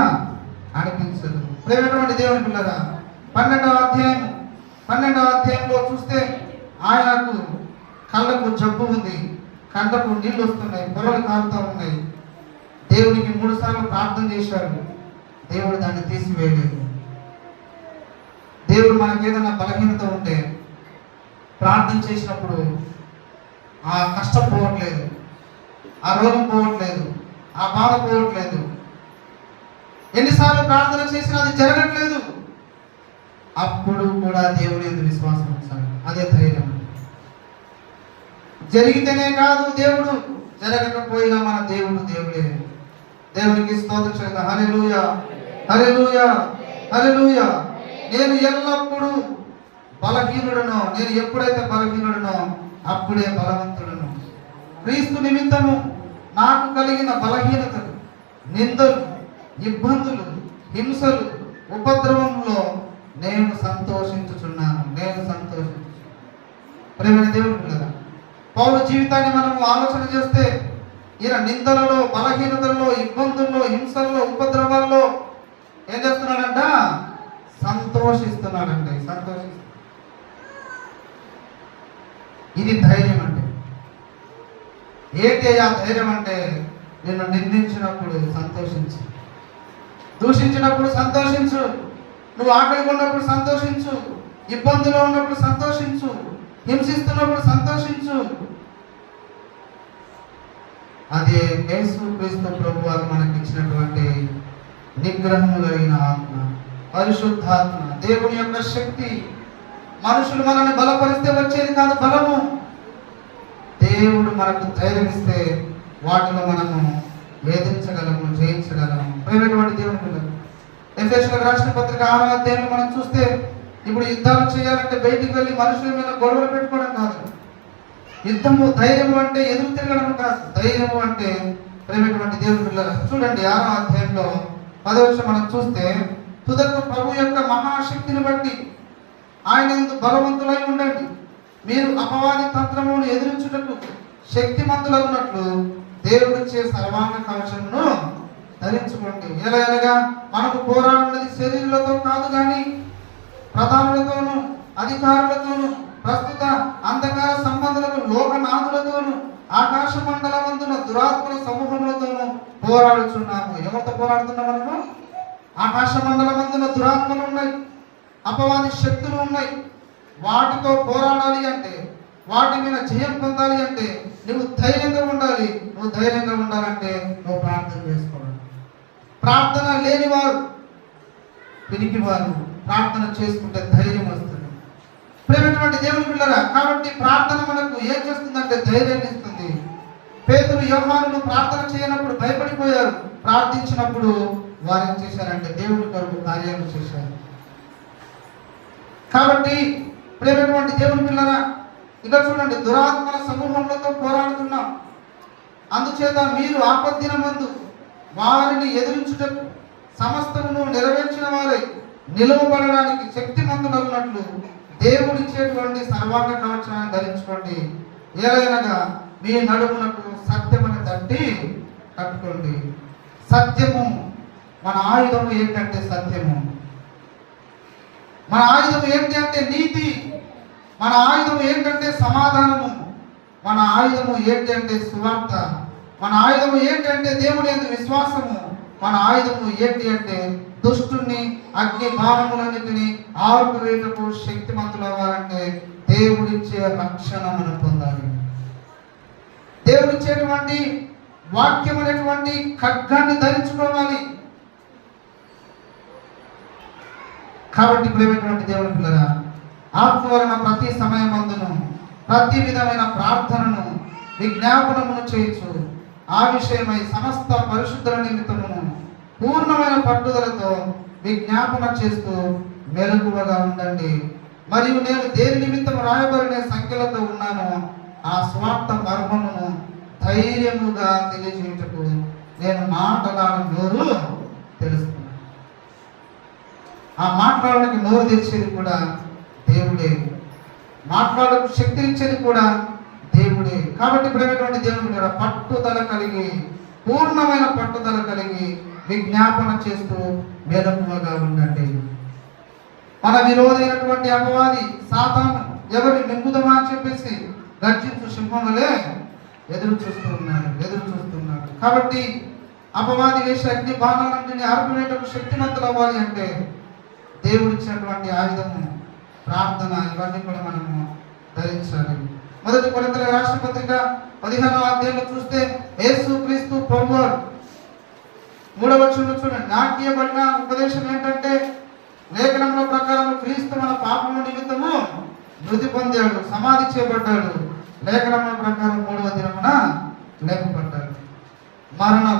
అనిపించదు. ప్రియమైనటువంటి దేవుని పిల్లరా, 12వ అధ్యాయంలో చూస్తే ఆయనకు కళ్ళకు జబ్బు ఉంది, కంటకు నీళ్ళు వస్తున్నాయి, పొరలు కారుతూ ఉన్నాయి. దేవునికి 3 సార్లు ప్రార్థన చేశారు, దేవుడు దాన్ని తీసివేయలేదు. దేవుడు మనకి ఏదైనా బలహీనత ఉంటే ప్రార్థన చేసినప్పుడు ఆ కష్టం పోవట్లేదు, ఆ రోగం పోవట్లేదు, ఆ బాధ పోవట్లేదు, ఎన్నిసార్లు ప్రార్థన చేసినా అది జరగట్లేదు, అప్పుడు కూడా దేవుని యందు విశ్వాసం ఉంచాలి. అదే ధైర్యం. జరిగితేనే కాదు దేవుడు, జరగకపోయినా మన దేవుడే. దేవునికి స్తోత్రం చెల్లిద్దాం. హల్లెలూయా, హల్లెలూయా, హల్లెలూయా. నేను ఎల్లప్పుడూ బలహీనుడను. నేను ఎప్పుడైతే బలహీనుడనో అప్పుడే బలవంతుడను. క్రీస్తు నిమిత్తము నాకు కలిగిన బలహీనతలు, నిందలు, ఇబ్బందులు, హింసలు, ఉపద్రవంలో నేను సంతోషించుచున్నాను. ప్రియమైన దేవుని పిల్లరా, పౌలు జీవితాన్ని మనము ఆలోచన చేస్తే ఈయన నిందలలో, బలహీనతల్లో, ఇబ్బందుల్లో, హింసల్లో, ఉపద్రవాల్లో ఏం చేస్తున్నాడంట? సంతోషిస్తున్నాడండి. ఇది ధైర్యం అంటే. ఏంటి ఆ ధైర్యం అంటే? నిన్ను నిందించినప్పుడు సంతోషించు, దూషించినప్పుడు సంతోషించు, నువ్వు ఆకలిగా ఉన్నప్పుడు సంతోషించు, ఇబ్బందులో ఉన్నప్పుడు సంతోషించు, హింసిస్తున్నప్పుడు సంతోషించు. అదే యేసు క్రీస్తు ప్రభు వారు మనకి ఇచ్చినటువంటి నిగ్రహము కలిగిన ఆత్మ, పరిశుద్ధాత్మ, దేవుని యొక్క శక్తి. మనుషులు మనల్ని బలపరిస్తే వచ్చేది కాదు బలము. దేవుడు మనకు ధైర్యం ఇస్తే వాటిలో మనము వేధించగలము, జయించగలము. ప్రియమైనటువంటి దేవుని పిల్లలు, ఎఫెసీయులకు రాసిన పత్రిక 6వ అధ్యాయంలో మనం చూస్తే ఇప్పుడు యుద్ధాలు చేయాలంటే బయటికి వెళ్ళి మనుషుల మీద గొడవలు పెట్టుకోవడం కాదు. యుద్ధము, ధైర్యము అంటే ఎదురు తిరగడం కాదు. ధైర్యము అంటే ప్రియమైనటువంటి దేవుని పిల్లలు చూడండి, 6వ అధ్యాయంలో 10వ వచనం మనం చూస్తే, తుదకు ప్రభు యొక్క మహాశక్తిని బట్టి ఆయన యందు బలవంతులై ఉండండి. మీరు అపవాది తంత్రమును ఎదిరించుటకు శక్తిమంతులగునట్లు దేవుడిచ్చే సర్వాంగ కవచమును ధరించుకోండి. ఎలాగనగా మనకు పోరాడున్నది శరీరులతో కాదు కానీ ప్రధానులతోనూ, అధికారులతోనూ, ప్రస్తుత అంధకార సంబంధులకు, లోకనాథులతోనూ, ఆకాశ మండలమందున దురాత్మల సమూహములతోనూ పోరాడుచున్నాము. ఎవరితో పోరాడుతున్నాం మనము? ఆకాశ మండలమందున దురాత్మలు ఉన్నాయి, అపవాది శక్తులు ఉన్నాయి. వాటితో పోరాడాలి అంటే, వాటి మీద జయం పొందాలి అంటే నువ్వు ధైర్యంగా ఉండాలి. నువ్వు ధైర్యంగా ఉండాలంటే నువ్వు ప్రార్థన చేసుకోవాలి. ప్రార్థన లేనివారు, పిరికివారు ప్రార్థన చేసుకుంటే ధైర్యం వస్తుంది. ప్రియమైనటువంటి దేవుని పిల్లరా, కాబట్టి ప్రార్థన మనకు ఏం చేస్తుందంటే ధైర్యాన్ని ఇస్తుంది. పేతురు, యోహానులు ప్రార్థన చేయనప్పుడు భయపడిపోయారు. ప్రార్థించినప్పుడు వారు ఏం చేశారంటే దేవుని కొరకు కార్యాలు చేశారు. కాబట్టి ప్రియమైనటువంటి దేవుని పిల్లరా, ఇక్కడ చూడండి, దురాత్మల సమూహములతో పోరాడుతున్నాం. అందుచేత మీరు ఆపద్దినమందు వారిని ఎదిరించుటకు సమస్తమును నెరవేర్చిన వారై నిలువబడడానికి శక్తిమంతులగునట్లు దేవుడిచ్చేటువంటి సర్వాంగ కవచాన్ని ధరించుకోండి. ఏలైనగా మీ నడుమునకు సత్యమని తట్టి కట్టుకోండి. సత్యము మన ఆయుధము. ఏంటంటే సత్యము. మన ఆయుధం ఏంటి అంటే నీతి. మన ఆయుధం ఏంటంటే సమాధానము. మన ఆయుధము ఏంటి అంటే సువార్త. మన ఆయుధము ఏంటి అంటే దేవుని యందు విశ్వాసము. మన ఆయుధము ఏంటి అంటే దుష్టుని, అగ్ని బాణములన్నిటిని ఆర్పివేటకు శక్తిమంతులు అవ్వాలంటే దేవుడిచ్చే రక్షణ మనం పొందాలి. దేవుడిచ్చేటువంటి వాక్యం అనేటువంటి ఖడ్గాన్ని ధరించుకోవాలి. కాబట్టి ప్రియమైనటువంటి దేవుని పిల్లరా, ఆత్మ వలన ప్రతి సమయమందును ప్రతి విధమైన ప్రార్థనను విజ్ఞాపనమును చేయొచ్చు. ఆ విషయమై సమస్త పరిశుద్ధుల నిమిత్తమును పూర్ణమైన పట్టుదలతో విజ్ఞాపన చేస్తూ మెలకువగా ఉండండి. మరియు నేను దేని నిమిత్తం రాయబడిన సంఖ్యలతో ఉన్నానో ఆ స్వార్థ మర్మమును ధైర్యముగా తెలియజేయుటకు నేను మాటలాడని నోరు తెలుసుకున్నాను. ఆ మాట్లాడడానికి నోరు తెచ్చేది కూడా దేవుడే, మాట్లాడకు శక్తినిచ్చేది కూడా దేవుడే. కాబట్టి ప్రేమటువంటి దేవుడు పట్టుదల కలిగి, పూర్ణమైన పట్టుదల కలిగి విజ్ఞాపన చేస్తూ వేదముగా ఉండండి. మన విరోధైనటువంటి అపవాది సాతాను ఎవరి నింపుదమా అని చెప్పేసి గర్జించు సింహములే ఎదురు చూస్తున్నాడు. కాబట్టి అపవాది వేసే అగ్ని బాణాలన్నింటినీ ఆర్పివేటకు శక్తిమంతులు అవ్వాలి అంటే దేవుడు ఇచ్చినటువంటి ఆయుధము ప్రార్థన, ఇవన్నీ కూడా మనము ధరించాలి. మొదటి కొరింథీయుల రాష్ట్ర పత్రిక 15వ అధ్యాయంలో చూస్తే యేసు క్రీస్తు ప్రభువారు 3వ వచనంలో చూడండి, నాకు ఇవ్వబడిన ఉపదేశం ఏంటంటే లేఖనముల ప్రకారం క్రీస్తు మన పాపముల నిమిత్తము మృతి పొందాడు, సమాధి చేయబడ్డాడు, లేఖనముల ప్రకారం 3వ దినమున లేపబడ్డాడు. మరణం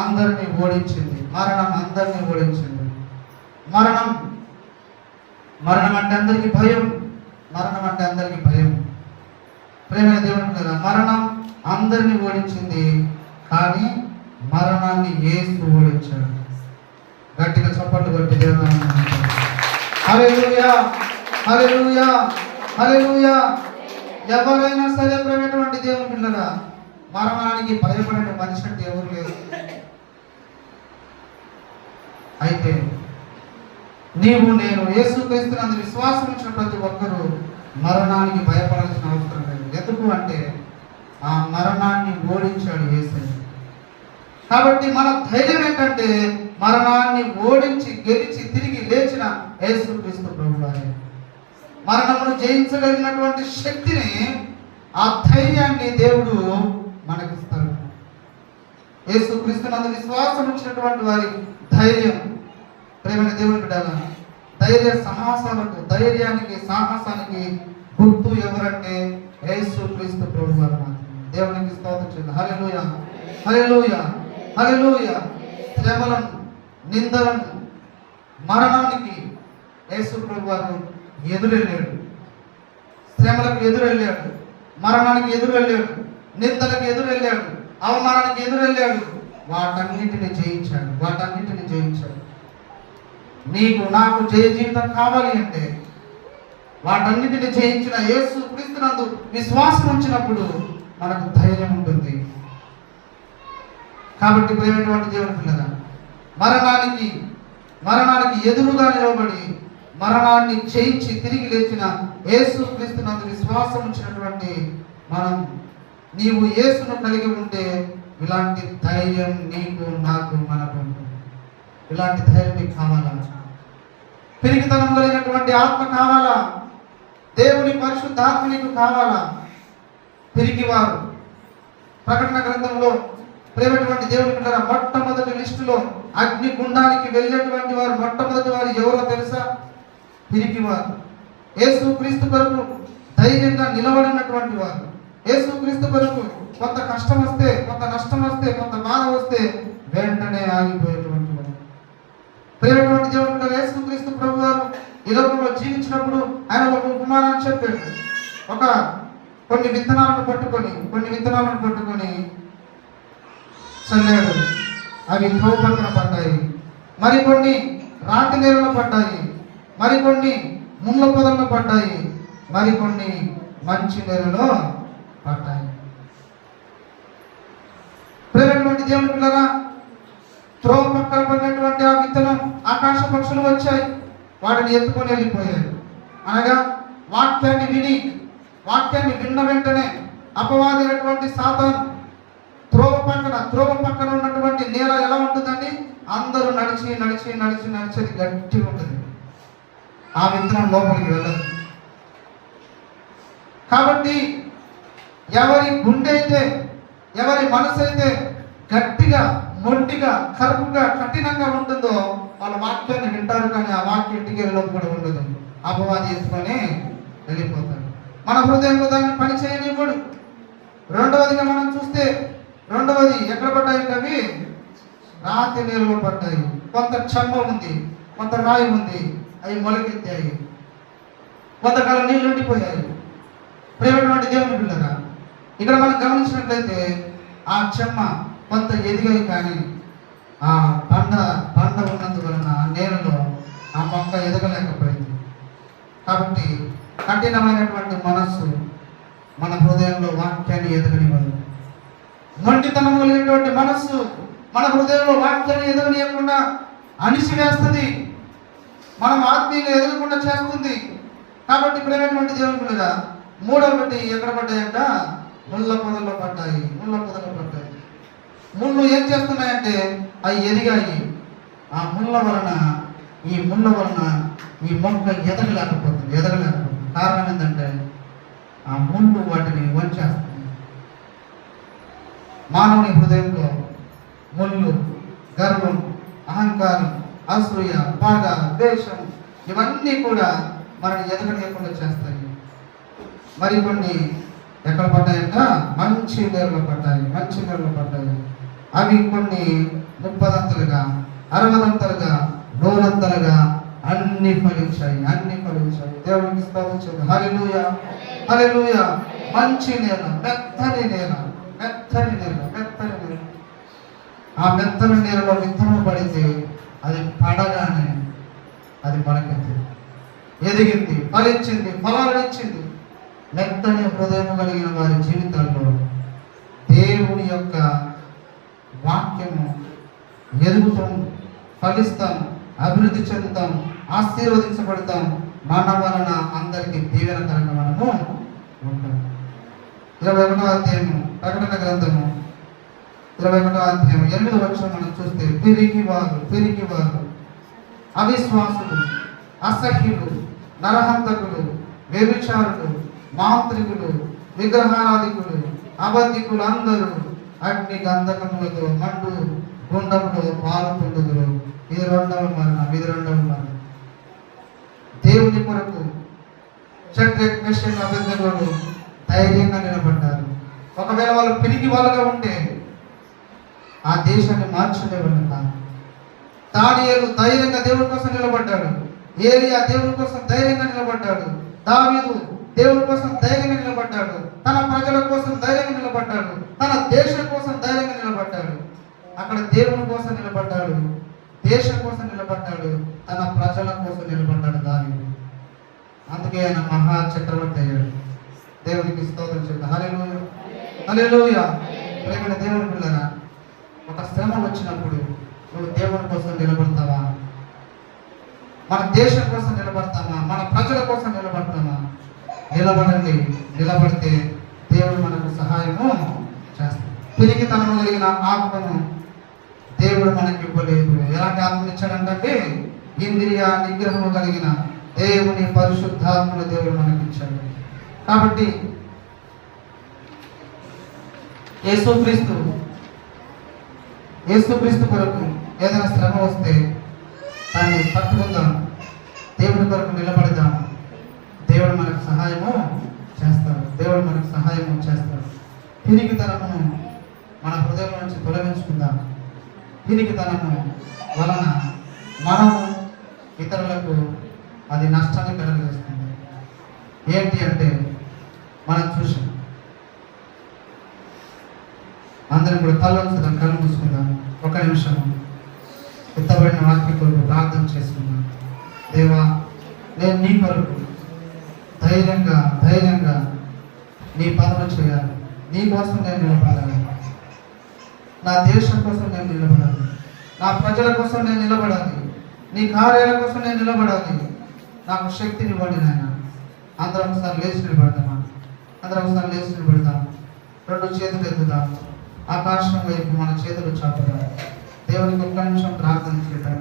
అందరినీ ఓడించింది. మరణం అంటే అందరికీ భయం. ప్రేమ దేవుడు కదా, మరణం అందరినీ ఓడించింది, కానీ మరణాన్ని యేసు ఓడించాడు. గట్టిగా చప్పట్లు కొట్టి దేవుడు హల్లెలూయా, హల్లెలూయా, హల్లెలూయా. ఎవరైనా సరే ప్రేమటువంటి దేవుని పిల్లగా మరణానికి భయపడే మనిషి అంటే ఎవరు లేరు. అయితే నీవు నేను యేసుక్రీస్తునందు విశ్వాసం ఉంచిన ప్రతి ఒక్కరూ మరణానికి భయపడాల్సిన అవసరం లేదు. ఎందుకు అంటే ఆ మరణాన్ని ఓడించాడు యేసు. కాబట్టి మన ధైర్యం ఏంటంటే మరణాన్ని ఓడించి గెలిచి తిరిగి లేచిన యేసుక్రీస్తు ప్రభువారే. మరణమును జయించగలిగినటువంటి శక్తిని, ఆ ధైర్యాన్ని దేవుడు మనకిస్తాడు. యేసుక్రీస్తునందు విశ్వాసం ఉంచినటువంటి వారి ధైర్యం, ప్రేమైన దేవుని బిడ్డలారా, ధైర్యానికి సాహసానికి గుర్తు ఎవరంటే యేసుక్రీస్తు ప్రభువారు మాత్రమే. దేవునికి స్తోత్రం చేద్దాం. హల్లెలూయా, హల్లెలూయా, హల్లెలూయా. శ్రమలను, నిందలను, మరణానికి యేసు ప్రభువారు ఎదురెళ్ళాడు. శ్రమలకు ఎదురెళ్ళాడు, మరణానికి ఎదురెళ్ళాడు, నిందలకు ఎదురెళ్ళాడు, అవమానానికి ఎదురెళ్ళాడు. వాటన్నిటిని జయించాడు. నీకు నాకు జయ జీవితం కావాలి అంటే వాటన్నిటిని జయించిన యేసు క్రీస్తునందు విశ్వాసం ఉంచినప్పుడు మనకు ధైర్యం ఉంటుంది. కాబట్టి ప్రేమటువంటి దేవుని పిల్లగా మరణానికి ఎదురుగా నిలబడి మరణాన్ని జయించి తిరిగి లేచిన యేసు క్రీస్తునందు విశ్వాసం ఉంచినటువంటి నీవు యేసును కలిగి ఉంటే ఇలాంటి ధైర్యం నీకు నాకు మనకు ఉంటుంది. ఇలాంటి ధైర్యం నీకు కావాలా? పిరికితనం కలిగినటువంటి ఆత్మ కావాలా? దేవుని పరిశుద్ధాత్మ నీకు కావాలా? పిరికివారు ప్రకటన గ్రంథంలో ప్రేమటువంటి దేవుని పిల్లల మొట్టమొదటి లిస్టులో అగ్ని గుండానికి వెళ్ళేటువంటి వారు మొట్టమొదటి వారు ఎవరో తెలుసా? పిరికివారు. యేసు క్రీస్తు కొరకు ధైర్యంగా నిలబడినటువంటి వారు, యేసు క్రీస్తు కొరకు కొంత కష్టం వస్తే, కొంత నష్టం వస్తే, కొంత బాధ వస్తే వెంటనే ఆగిపోయేటువంటి వారు. ప్రేమటువంటి దేవుడు యేసు క్రీస్తు ప్రభు వారు ఈ లోకంలో జీవించినప్పుడు ఆయన ఒక ఉపమానాన్ని చెప్పాడు. కొన్ని విత్తనాలను పట్టుకొని చల్లాడు. అవి త్రోవ పక్కన పడ్డాయి, మరికొన్ని రాతి నేలలో పడ్డాయి, మరికొన్ని ముళ్ళ పొదల్లో పడ్డాయి, మరికొన్ని మంచి నేలలో పడ్డాయి. ప్రేమటువంటి దేవుని పిల్లరా, త్రోవ పక్కన పడినటువంటి ఆ విత్తనం ఆకాశ పక్షులు వచ్చాయి, వాటిని ఎత్తుకొని వెళ్ళిపోయాయి. అనగా వాక్యాన్ని విన్న వెంటనే అపవాదైనటువంటి సాతాను త్రోవ పక్కన ఉన్నటువంటి నేల ఎలా ఉంటుందండి? అందరూ నడిచి గట్టిగా ఉంటుంది. ఆ విత్తనం లోపలికి వెళ్ళదు. కాబట్టి ఎవరి గుండె అయితే, ఎవరి మనసు అయితే గట్టిగా, మొండిగా, కరుపుగా, కఠినంగా ఉంటుందో వాళ్ళ వాక్యాన్ని వింటారు, కానీ ఆ వాక్యం ఇంటికి వెళ్ళడం కూడా ఉండదు. అపవాది ఎత్తుకొని వెళ్ళిపోతాడు. మన హృదయంలో దాన్ని పని చేయనివ్వడు. రెండవదిగా మనం చూస్తే, రెండవది ఎక్కడ పడ్డాయి? అవి రాతి నేలలో పడ్డాయి. కొంత చెమ్మ ఉంది, కొంత రాయి ఉంది, అవి మొలకెత్తాయి. కొంతకాలం నీళ్ళు ఉండిపోయాయి. ప్రేమటువంటి దేవుని పిల్లరా, ఇక్కడ మనం గమనించినట్లయితే ఆ చెమ్మ కొంత ఎదిగాయి, కానీ ఆ పంట ఉన్నందువలన నేలలో ఆ మొక్క ఎదగలేకపోయింది. కాబట్టి కఠినమైనటువంటి మనస్సు మన హృదయంలో వాక్యాన్ని ఎదగనివ్వదు. మొండితనం కలిగినటువంటి మనస్సు మన హృదయంలో వాక్యాన్ని ఎదగనీయకుండా అణిసివేస్తుంది, మనం ఆత్మీయంగా ఎదగకుండా చేస్తుంది. కాబట్టి ప్రేమైనటువంటి దేవుని పిల్లగా మూడవది ఎక్కడ పడ్డాయంట? ముళ్ళ పొదల్లో పడ్డాయి. ముళ్ళు ఏం చేస్తున్నాయంటే అవి ఎదిగాయి. ఆ ముళ్ళ వలన ఈ మొక్క ఎదగలేకపోతుంది. కారణం ఏంటంటే ఆ ముళ్ళు వాటిని వంచేస్తుంది. మానవుని హృదయంలో ముళ్ళు, గర్వం, అహంకారం, అసూయ, బాధ, ద్వేషం ఇవన్నీ కూడా మనని ఎదగలేకుండా చేస్తాయి. మరికొన్ని ఎక్కడ పడ్డాయంట? మంచి నీళ్ళు పడ్డాయి. అవి కొన్ని 30దంతలుగా, 60దంతలుగా, 100దంతలుగా అన్ని ఫలించాయి. దేవునికి స్తోత్రం. హల్లెలూయా. మంచి నేల, మెత్తని నేల. ఆ మెత్తని నేలలో విత్తనం పడితే అది పడగానే అది మొలకెత్తింది, ఎదిగింది, ఫలించింది, ఫలాలనిచ్చింది. మెత్తని హృదయం కలిగిన వారి జీవితాల్లో దేవుని యొక్క వాక్యము ఎదుగుతాం, ఫలిస్తాం, అభివృద్ధి చెందుతాం, ఆశీర్వదించబడతాం. మన వలన అందరికీ దీవెనకరంగా మనము ఉంటాం. 21వ అధ్యాయము ప్రకటన గ్రంథము 21వ అధ్యాయం 8వ వచనం మనం చూస్తే, పిరికివారు, అవిశ్వాసులు, అసహ్యులు, నరహంతకులు, వ్యభిచారులు, మాంత్రికులు, విగ్రహారాధికులు, అబద్ధికులు అందరూ అగ్ని గంధకములతో మండు గుండములో పాలు పొందుదురు. ఇది రెండవ మరణం. దేవుని కొరకు షడ్రక్, మెషక్, అబేద్నెగోలు ధైర్యంగా నిలబడ్డారు. ఒకవేళ వాళ్ళు పిరికి వాళ్ళగా ఉంటే ఆ దేశాన్ని మార్చుకునేవాళ్ళు కాదు. దానియేలు ధైర్యంగా దేవుని కోసం నిలబడ్డాడు. ఏలియా దేవుని కోసం ధైర్యంగా నిలబడ్డాడు. దావీదు దేవుని కోసం ధైర్యంగా నిలబడ్డాడు. తన ప్రజల కోసం ధైర్యంగా నిలబడ్డాడు. తన దేశం కోసం ధైర్యంగా నిలబడ్డాడు. అక్కడ దేవుని కోసం నిలబడ్డాడు, దేశం కోసం నిలబడ్డాడు, తన ప్రజల కోసం నిలబడ్డాడు దావీదు. అందుకే ఆయన మహా చక్రవర్తి అయ్యాడు. దేవునికి స్తోత్రం చేద్దాం. హల్లెలూయా. ప్రేమైన దేవుని పిల్లరా, ఒక శ్రమ వచ్చినప్పుడు నువ్వు దేవుని కోసం నిలబడతావా? మన దేశం కోసం నిలబడతామా? మన ప్రజల కోసం నిలబడతామా? నిలబడితే దేవుడు మనకు సహాయము చేస్తాడు. పిరికితనము కలిగిన ఆత్మను దేవుడు మనకి ఇవ్వలేదు. ఎలాంటి ఆత్మను ఇచ్చాడంటే ఇంద్రియ నిగ్రహము కలిగిన దేవుని పరిశుద్ధాత్మను దేవుడు మనకి ఇచ్చాడు. కాబట్టి యేసుక్రీస్తు కొరకు ఏదైనా శ్రమ వస్తే దాన్ని పట్టుకుందాం, దేవుని కొరకు నిలబడదాం. దేవుడు మనకు సహాయము చేస్తాడు. పిరికితనమును మన హృదయం నుంచి తొలగించుకుందాం. పిరికితనము వలన మనము ఇతరులకు అది నష్టాన్ని కలుగజేస్తుంది. ఏంటి అంటే మనం చూసాం. అందరం కూడా కళ్ళు మూసుకుందాం. ఒక నిమిషం ఎత్తబడిన వాక్యం కొరకు ప్రార్థన చేసుకుందాం. దేవా, నేను నీ కొరకు ధైర్యంగా నీ పనులు చేయాలి. నీ కోసం నేను నిలబడాలి. నా దేశం కోసం నేను నిలబడాలి. నా ప్రజల కోసం నేను నిలబడాలి. నీ కార్యాల కోసం నేను నిలబడాలి. నాకు శక్తిని ఇవ్వండి నాయన. అందరం ఒకసారి లేచి నిలబడదామా? రెండు చేతులు ఎత్తుదాం. ఆకాశం వైపు మన చేతులు చాపుదాం. దేవునికి ఒక్క నిమిషం ప్రార్థన చేద్దాం.